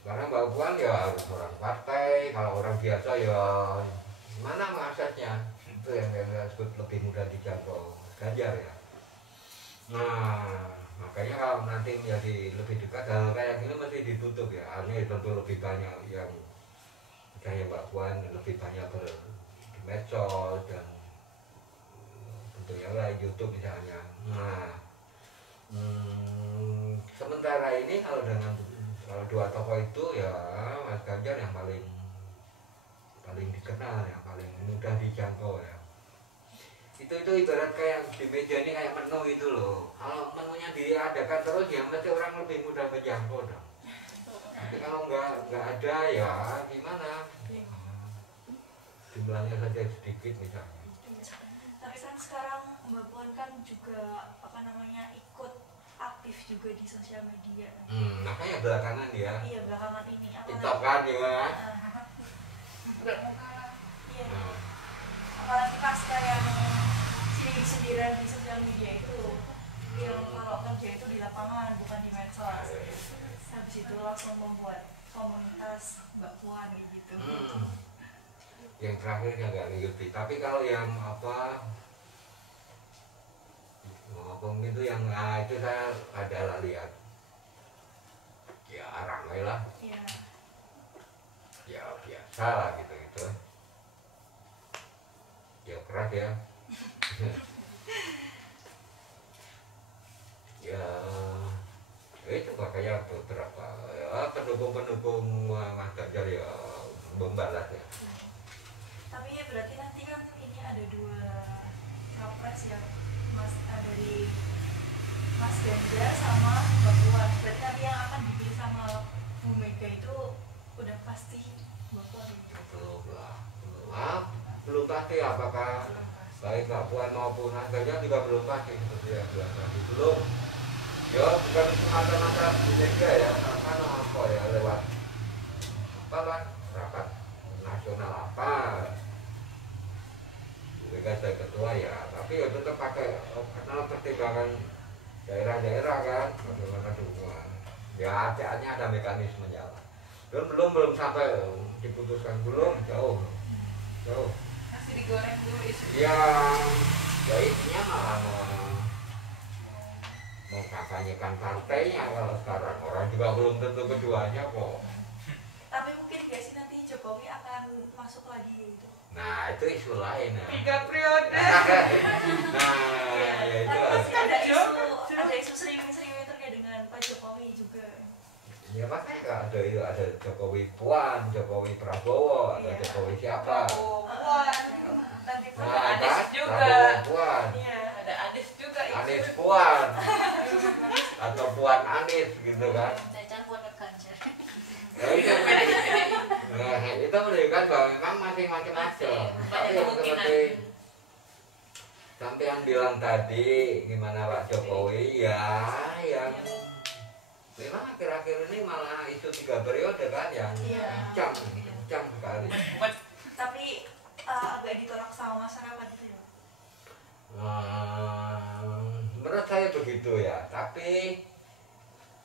Karena Mbak Puan ya harus orang partai, kalau orang biasa ya mana mengaksesnya, itu yang disebut lebih mudah dijangkau. Ganjar ya. Nah makanya kalau nanti menjadi lebih dekat, hal kayak gini mesti ditutup ya, artinya tentu lebih banyak yang misalnya Mbak Puan lebih banyak di medsos dan tentunya lah YouTube misalnya. Nah sementara ini kalau dua tokoh itu ya Mas Ganjar yang paling dikenal, yang paling mudah dijangkau ya. Itu ibarat kayak di meja ini kayak menu itu loh. Kalau menunya diadakan terus ya mesti orang lebih mudah menjangkau dong. Tapi kalau nggak ada ya gimana? Jumlahnya saja sedikit misalnya. Tapi kan sekarang Mbak Puan kan juga ikut aktif juga di sosial media. Makanya belakangan ya. Iya belakangan ini. TikTok kan ya. Iya. Apalagi pas kayak sindiran di sosial media itu, yang kalau kerja itu di lapangan bukan di medsos. Habis itu langsung membuat komunitas Mbak Puan gitu. Yang terakhirnya nggak ngikuti. Tapi kalau yang itu yang itu saya adalah lihat ya ramai lah. Iya. Ya biasa lah gitu. Ya keras ya. Ya itu makanya beberapa ya pendukung Mas Ganjar ya membalas ya. Tapi ya berarti nanti kan ini ada dua capres ya, Mas, dari Mas Ganjar sama Mbak Puan. Berarti nanti yang akan dipilih sama Bu Mega itu udah pasti Mbak Puan gitu. Belum pasti apakah baik Mbak Puan maupun Mas Ganjar juga belum pasti seperti yang bilang tadi. Belum. Ya bukan semata-mata Bu Mega ya, karena ya lewat rapat nasional mereka saya ketua ya, tapi ya tetap pakai karena pertimbangan daerah-daerah kan, bagaimana dukungan ya, ada mekanismenya lah. Belum sampai diputuskan, belum, jauh masih digoreng dulu ya intinya malah mau kampanyekan partainya. Kalau sekarang orang juga belum tentu keduanya kok. Tapi mungkin gak sih nanti Jokowi akan masuk lagi gitu. Nah itu isu lain ya. 3 periode. Nah ya itu ada isu sering-sering terkait dengan Pak Jokowi juga. Ya makanya ada Jokowi Puan, Jokowi Prabowo, ada Jokowi siapa? Puan. Nanti Nah, ada Anies juga. Prabowo Puan. Iya, ada Anies juga. Anies Puan. Atau Puan Anies gitu kan. Jajan Puan ke Ganjar. ya seperti sampean bilang tadi gimana Pak Jokowi ya yang memang akhir-akhir ini malah isu 3 periode kan yang kencang sekali. Tapi agak ditolak sama masyarakat gitu ya. Menurut saya begitu ya, tapi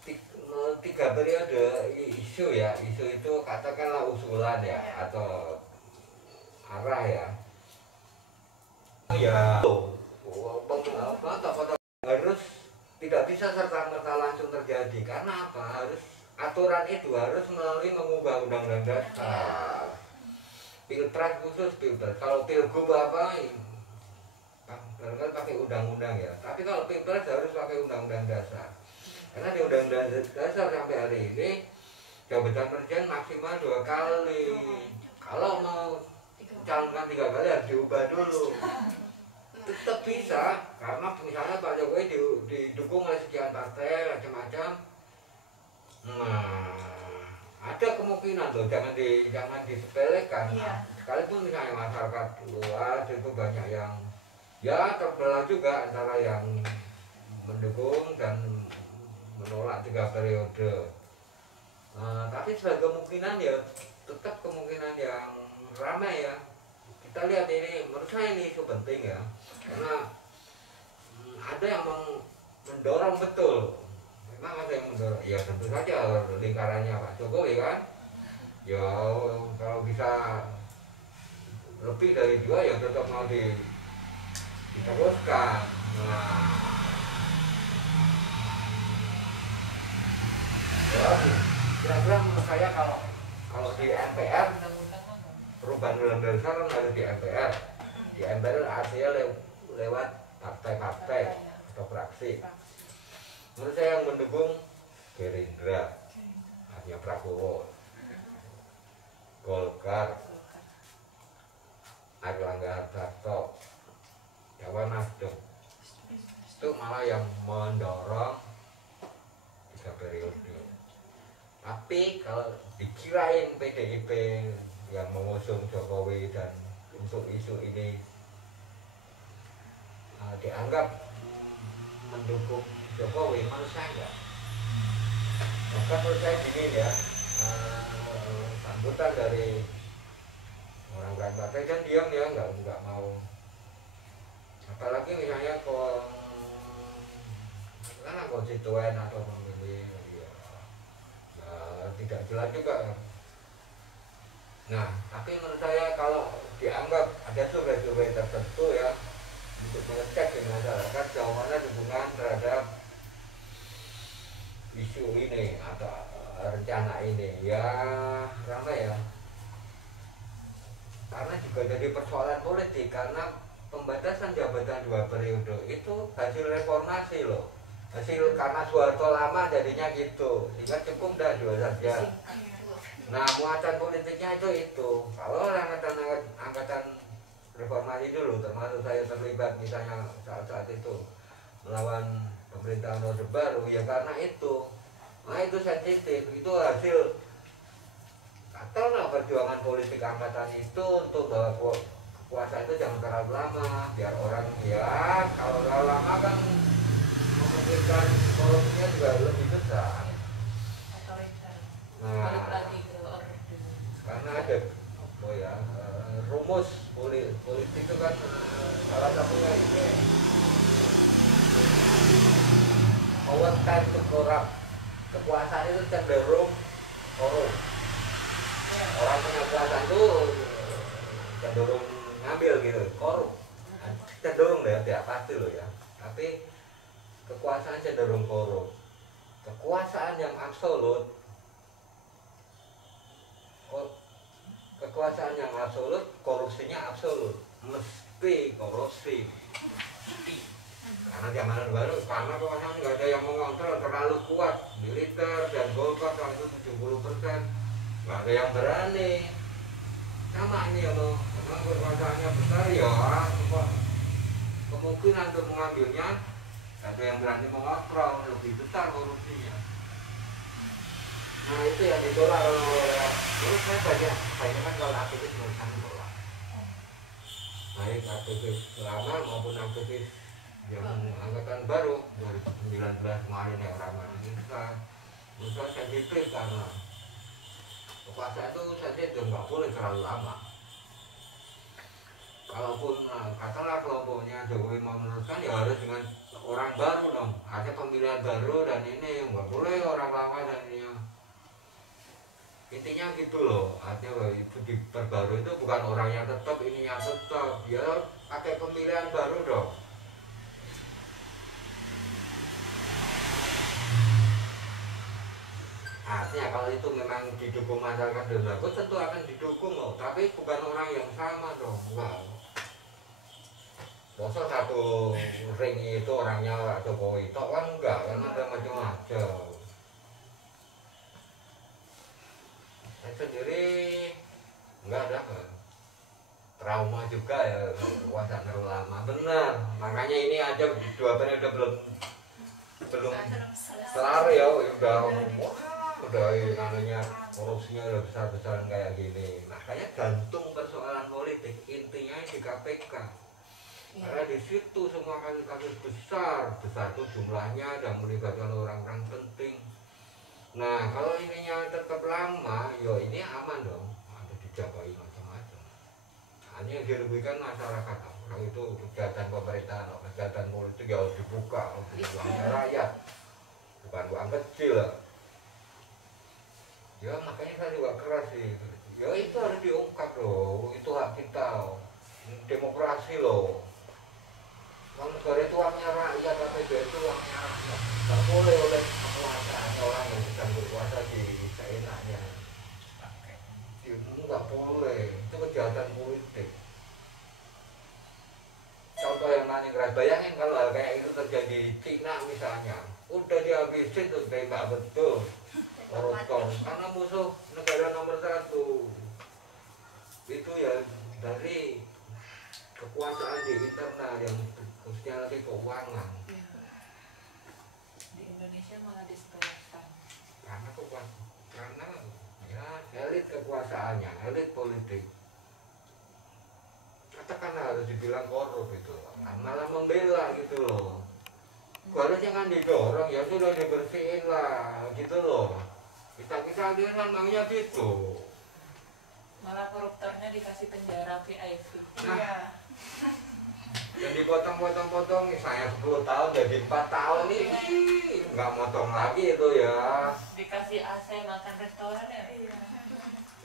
3 periode isu ya, isu itu katakanlah usulan ya atau arah ya. Ya, harus tidak bisa serta-merta langsung terjadi karena apa? Harus aturan itu harus melalui mengubah undang-undang dasar. Pilpres khusus pilpres. Kalau pilgub apa? Barangkali pakai undang-undang ya. Tapi kalau pilpres harus pakai undang-undang dasar. Karena di undang-undang dasar sampai hari ini jabatan presiden maksimal 2 kali. Kalau mau calonkan 3 kali harus diubah dulu. Tetap bisa karena misalnya Pak Jokowi didukung oleh sekian partai macam-macam. Nah, ada kemungkinan loh, jangan disepelekan. Sekalipun misalnya masyarakat luas itu banyak yang ya terbelah juga antara yang mendukung dan menolak 3 periode. Tapi sebagai kemungkinan ya tetap kemungkinan yang ramai ya. Kita lihat ini, menurut saya ini isu penting ya, karena ada yang mendorong betul. Memang ada yang mendorong, ya tentu saja lingkarannya Pak Jokowi kan. Ya kalau bisa lebih dari 2 ya tetap mau diteruskan. Ya, kira-kira menurut saya kalau di MPR perubahan undang-undang dasar kan harus di MPR. Di MPR artinya lewat partai-partai atau fraksi. Menurut saya yang mendukung Gerindra, artinya Prabowo, Golkar, Airlangga Hartarto, Jawa Nasdem. Itu malah yang mendorong 3 periode. Tapi kalau dikirain PDIP yang mengusung Jokowi dan untuk isu ini dianggap mendukung Jokowi, menurut saya enggak. Bahkan menurut saya gini ya, sambutan dari orang-orang partai kan diam ya, nggak mau. Apalagi misalnya karena konstituen atau memilih ya, tidak jelas juga. Nah, tapi menurut saya kalau dianggap ada survei-survei tertentu ya untuk mengecek di masyarakat sejauh mana dukungan terhadap isu ini atau rencana ini ya ramai ya, karena juga jadi persoalan politik karena pembatasan jabatan 2 periode itu hasil reformasi loh, hasil karena Soeharto lama jadinya gitu, sehingga cukup dah 2 saja. Nah, muatan politiknya itu kalau angkatan reformasi dulu, termasuk saya terlibat misalnya saat itu melawan pemerintahan Orde Baru ya karena itu. Nah itu sensitif, itu hasil katakanlah perjuangan politik angkatan itu untuk bahwa kekuasaan itu jangan terlalu lama, biar orang ya kalau terlalu lama kan memungkinkan korupsinya juga lebih besar. Nah, karena ada apa ya rumus politik itu kan salah satunya ini power time to corrupt, kekuasaan itu cenderung korup. Orang punya kekuasaan itu cenderung ngambil gitu, korup. Cenderung deh, tidak pasti loh ya. Tapi kekuasaan cenderung korup. Kekuasaan yang absolut, kekuasaan yang absolut, korupsinya absolut, mesti korupsi. Karena zaman baru, karena kekuasaan nggak ada yang mengontrol, terlalu kuat, militer dan Golkar kalau itu 70%, nggak ada yang berani. Sama ini ya loh, memang kekuasaannya besar ya, kemungkinan untuk mengambilnya, nggak ada yang berani mengontrol, lebih besar korupsinya. Nah itu yang ditolak oleh menurut saya banyak kan kalau aktivis menurut saya ditolak. baik aktivis lama maupun aktivis yang angkatan baru 2019 kemarin yang ramai di kita. Menurut saya sensitif karena kekuasaan itu sensitif, nggak boleh terlalu lama. Kalaupun katalah kelompoknya Jokowi mau meneruskan ya harus dengan orang baru dong, ada pemilihan baru dan ini nggak boleh orang lama dan ini. Intinya gitu loh, artinya itu diperbarui itu bukan orang yang tetap, ini yang tetap, ya pakai pemilihan baru dong. Artinya kalau itu memang didukung masyarakat dan aku tentu akan didukung loh, tapi bukan orang yang sama dong. Wow. Masa satu ring itu orangnya Jokowi itu kan enggak, kan ada macam-macam. Saya sendiri enggak ada trauma juga ya kekuasaan terlalu lama, benar. Makanya ini aja 2 periode belum kelar ya, udah namanya korupsinya udah besar-besaran kayak gini. Makanya gantung persoalan politik intinya di KPK. Karena di situ semua kasus-kasus besar itu jumlahnya dan melibatkan orang-orang penting. Nah kalau ininya tetap lama, ya ini aman dong, ada dijabai macam-macam. Hanya yang dirugikan masyarakat. Orang itu kegiatan pemerintahan, kegiatan politik ya harus dibuka, uangnya rakyat, bukan uang kecil lah. Ya makanya saya juga keras sih. Ya itu harus diungkap loh, itu hak kita, demokrasi loh. Kalau negara itu uangnya rakyat, APBN itu uangnya rakyat. Tak boleh oleh kekuasaan orang yang sedang berkuasa di seenaknya. Itu nggak boleh, itu kejahatan politik. Contoh yang paling keras, bayangin kalau hal kayak itu terjadi di Cina misalnya, udah dihabisin tuh tembak betul koruptor, karena musuh negara nomor 1 itu ya dari kekuasaan di internal yang khususnya lagi keuangan. Di Indonesia malah disepelekan karena ya elit kekuasaannya, elit politik katakanlah harus dibilang korup itu, malah membela gitu loh. Harusnya kan didorong, ya sudah dibersihin lah gitu loh. Kita kan maunya gitu. malah koruptornya dikasih penjara VIP. Iya. Dan dipotong-potong, misalnya 10 tahun jadi 4 tahun nih, nggak motong lagi itu ya. Dikasih AC makan restoran ya.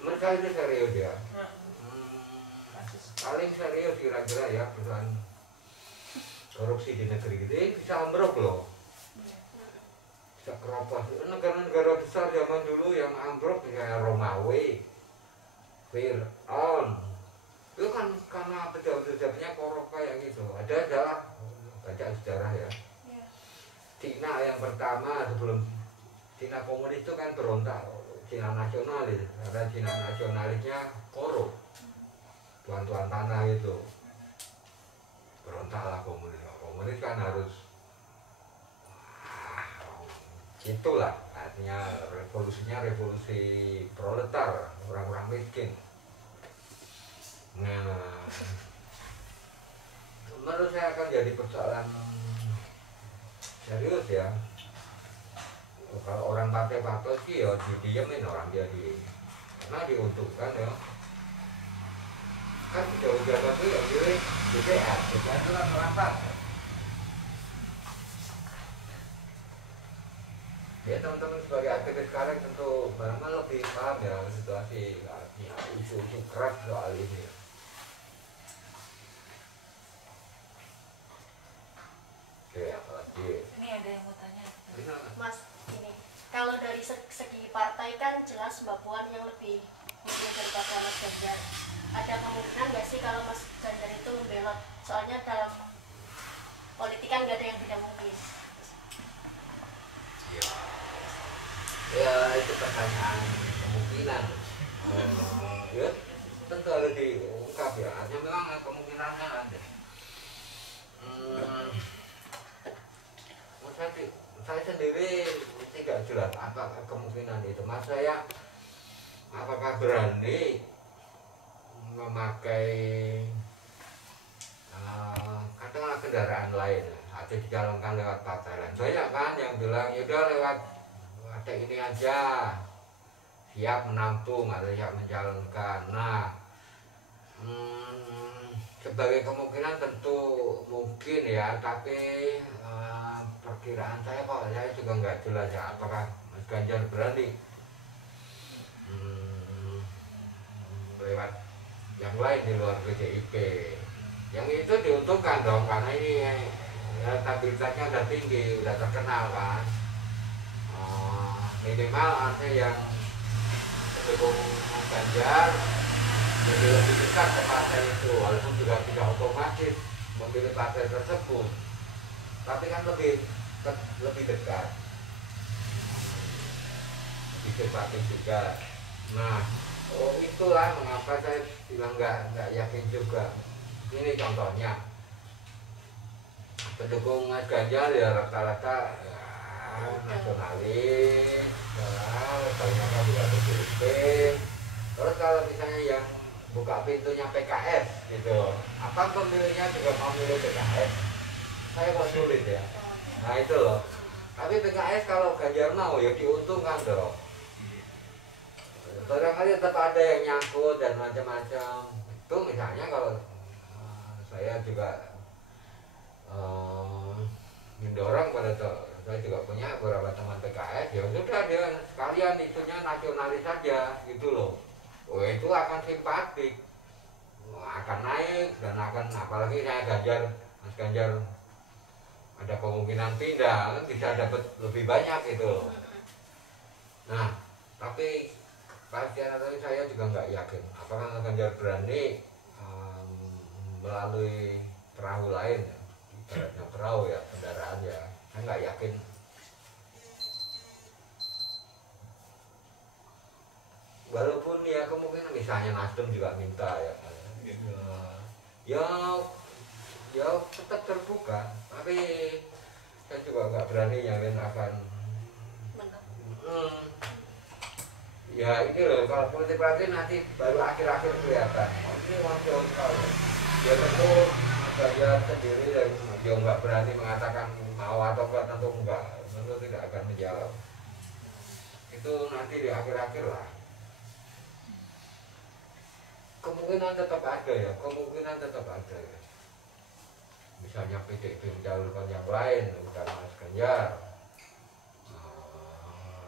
Mereka itu serius ya. Paling serius kira-kira ya perusahaan korupsi di negeri ini bisa ambruk loh, bisa keropos. Negara-negara besar zaman dulu yang ambruk kayak Romawi, Fir'aun, itu kan karena pejabat-pejabatnya korup kayak gitu. Ada baca sejarah ya. Cina yang pertama sebelum Cina komunis itu kan berontak, Cina nasionalis, karena Cina nasionalisnya korup, tuan-tuan tanah itu berontaklah komunis. Komunis kan harus itulah, artinya revolusinya revolusi proletar, orang-orang miskin. Nah, menurut saya akan jadi persoalan serius ya. Kalau orang partai-partai sih ya didiemin orang jadi, karena diuntungkan ya. Kan jauh-jauh itu ya pilih DPR itu kan orang partai. Ya teman-teman sebagai aktivis sekarang tentu barangkali lebih paham ya situasi ya, isu-isu keras soal ini. Oke, apalagi? Ini ada yang mau tanya. Mas, ini kalau dari segi partai kan jelas Mbak Puan yang lebih unggul daripada Mas Ganjar. Ada kemungkinan nggak sih kalau Mas Ganjar itu membelot? Soalnya dalam politik kan nggak ada yang tidak mungkin. Ya itu pertanyaan kemungkinan. Ya tentu harus diungkap ya. Artinya memang kemungkinannya ada. Saya sendiri tidak jelas apakah kemungkinan itu. Mas saya apakah berani memakai kendaraan lain atau dicalonkan lewat partai lain. Banyak kan yang bilang ya udah lewat ada ini aja, siap menampung atau siap mencalonkan. Nah, sebagai kemungkinan tentu mungkin ya, tapi perkiraan saya kok saya juga nggak jelas ya apakah Mas Ganjar berani lewat yang lain di luar PDIP. Yang itu diuntungkan dong karena ini elektabilitasnya udah tinggi, udah terkenal kan. Minimal artinya yang mendukung Mas Ganjar jadi lebih dekat ke partai itu, walaupun juga tidak otomatis memilih partai tersebut, tapi kan lebih dekat, lebih simpatis juga. Nah, itulah mengapa saya bilang nggak yakin juga. Ini contohnya pendukung Mas Ganjar ya rata-rata ya, nasionalis, kebanyakan juga PDIP. Terus kalau misalnya yang buka pintunya PKS gitu, apa pemilihnya juga mau milih PKS? Saya kok sulit ya. Nah itu loh. Tapi PKS kalau Ganjar mau ya diuntungkan dong. Barangkali tetap ada yang nyangkut dan macam-macam. Itu misalnya kalau saya juga mendorong pada saya juga punya beberapa teman PKS, ya sudah dia sekalian itunya nasionalis saja gitu loh. Itu akan simpatik, akan naik dan akan, apalagi saya Mas Ganjar ada kemungkinan pindah kan bisa dapat lebih banyak gitu loh. Nah tapi pastian saya juga nggak yakin apakah Mas Ganjar berani melalui perahu lain, ibaratnya perahu ya, kendaraan ya, saya nggak yakin. Walaupun ya kemungkinan misalnya Nasdem juga minta ya, ya tetap terbuka, tapi saya juga nggak berani yakin akan ya ini loh, kalau politik praktis nanti baru akhir-akhir kelihatan. Ini muncul kalau ya tentu Mas Ganjar sendiri dan dia nggak berani mengatakan mau atau tentu enggak, tentu tidak akan menjawab. Itu nanti di akhir-akhir lah. Kemungkinan tetap ada ya, misalnya PDIP mencalonkan yang lain bukan Mas Ganjar,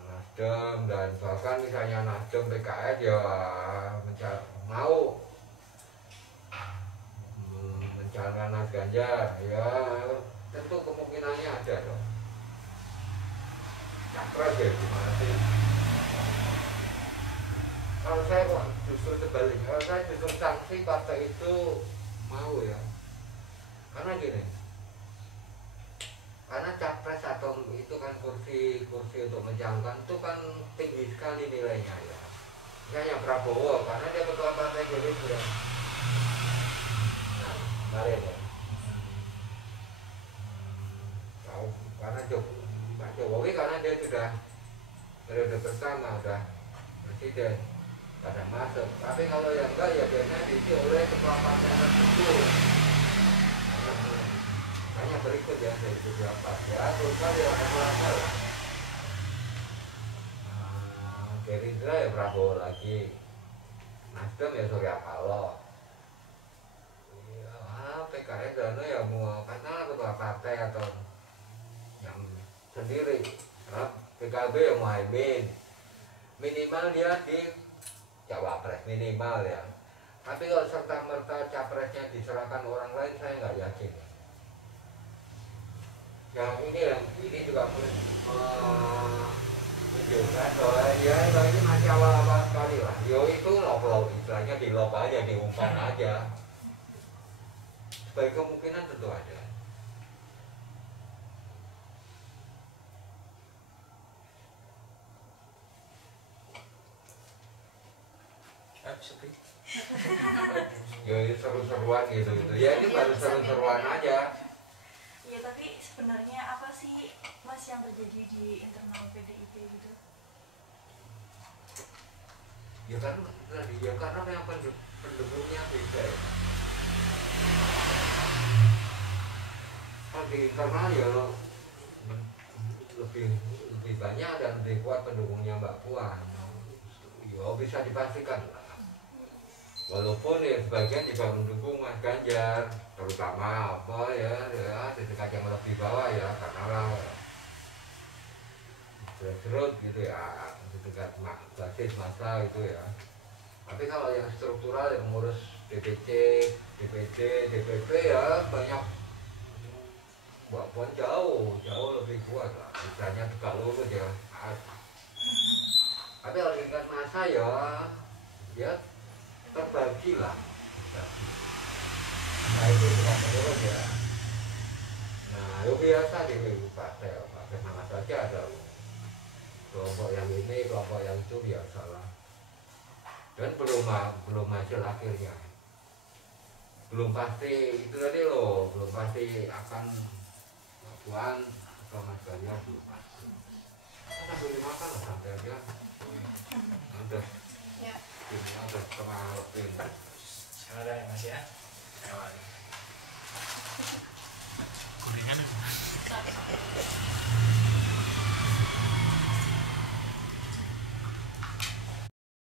Nasdem, dan bahkan misalnya Nasdem PKS ya mau mencalonkan Mas Ganjar, ya tentu kemungkinannya ada dong. Capres ya gimana sih? Kalau saya kok justru sebaliknya, kalau saya justru sanksi partai itu mau ya, karena gini, karena capres atau itu kan kursi untuk mencalonkan itu kan tinggi sekali nilainya ya. Misalnya Prabowo, karena dia ketua partai Gerindra, nah kemarin ya, karena Pak Jokowi karena dia sudah periode pertama udah presiden pada masuk, tapi kalau yang enggak ya biasanya diisi oleh ketua partai tersebut. Hanya berikut ya, saya itu berapa ya, terus ya akal. Gerindra ya Prabowo lagi, Nasdem ya Surya Paloh, ya PKS dan ya mau karena ketua partai atau yang sendiri, PKB ya Muhaimin, minimal dia di Cawapres minimal ya. Tapi kalau serta merta capresnya diserahkan orang lain saya nggak yakin. Yang ini juga menunjukkan bahwa ya ini masih awal-awal sekali lah. Yo itu low istilahnya di low aja, diumpan aja. Sebagai kemungkinan tentu ada. Ya ini seru-seruan gitu. Ya ini baru seru-seruan aja. Iya, tapi sebenarnya apa sih Mas yang terjadi di internal PDIP gitu? Ya karena memang pendukungnya beda ya. di internal ya lebih banyak dan lebih kuat pendukungnya Mbak Puan. Ya bisa dipastikan lah. Walaupun ya sebagian juga mendukung Mas Ganjar, terutama apa ya di tingkat yang lebih bawah ya, karena lah grassroots gitu ya, di tingkat basis massa itu ya. Tapi kalau yang struktural yang mengurus DPC, DPD, DPP ya banyak Mbak Puan jauh lebih kuat lah. Misalnya Tegak Lurus ya. Tapi kalau tingkat massa ya terbagi lah. Nah itu Tegak Lurus ya. Nah itu biasa di partai mana saja ada kelompok yang ini, kelompok yang itu biasa lah. Dan belum hasil akhirnya, belum pasti itu tadi loh, belum pasti akan Puan atau Mas Ganjar belum pasti. Kita sambil makan lah sampai aja. Udah, ini udah setengah lebih. Ada ya Mas ya? Gorengan itu.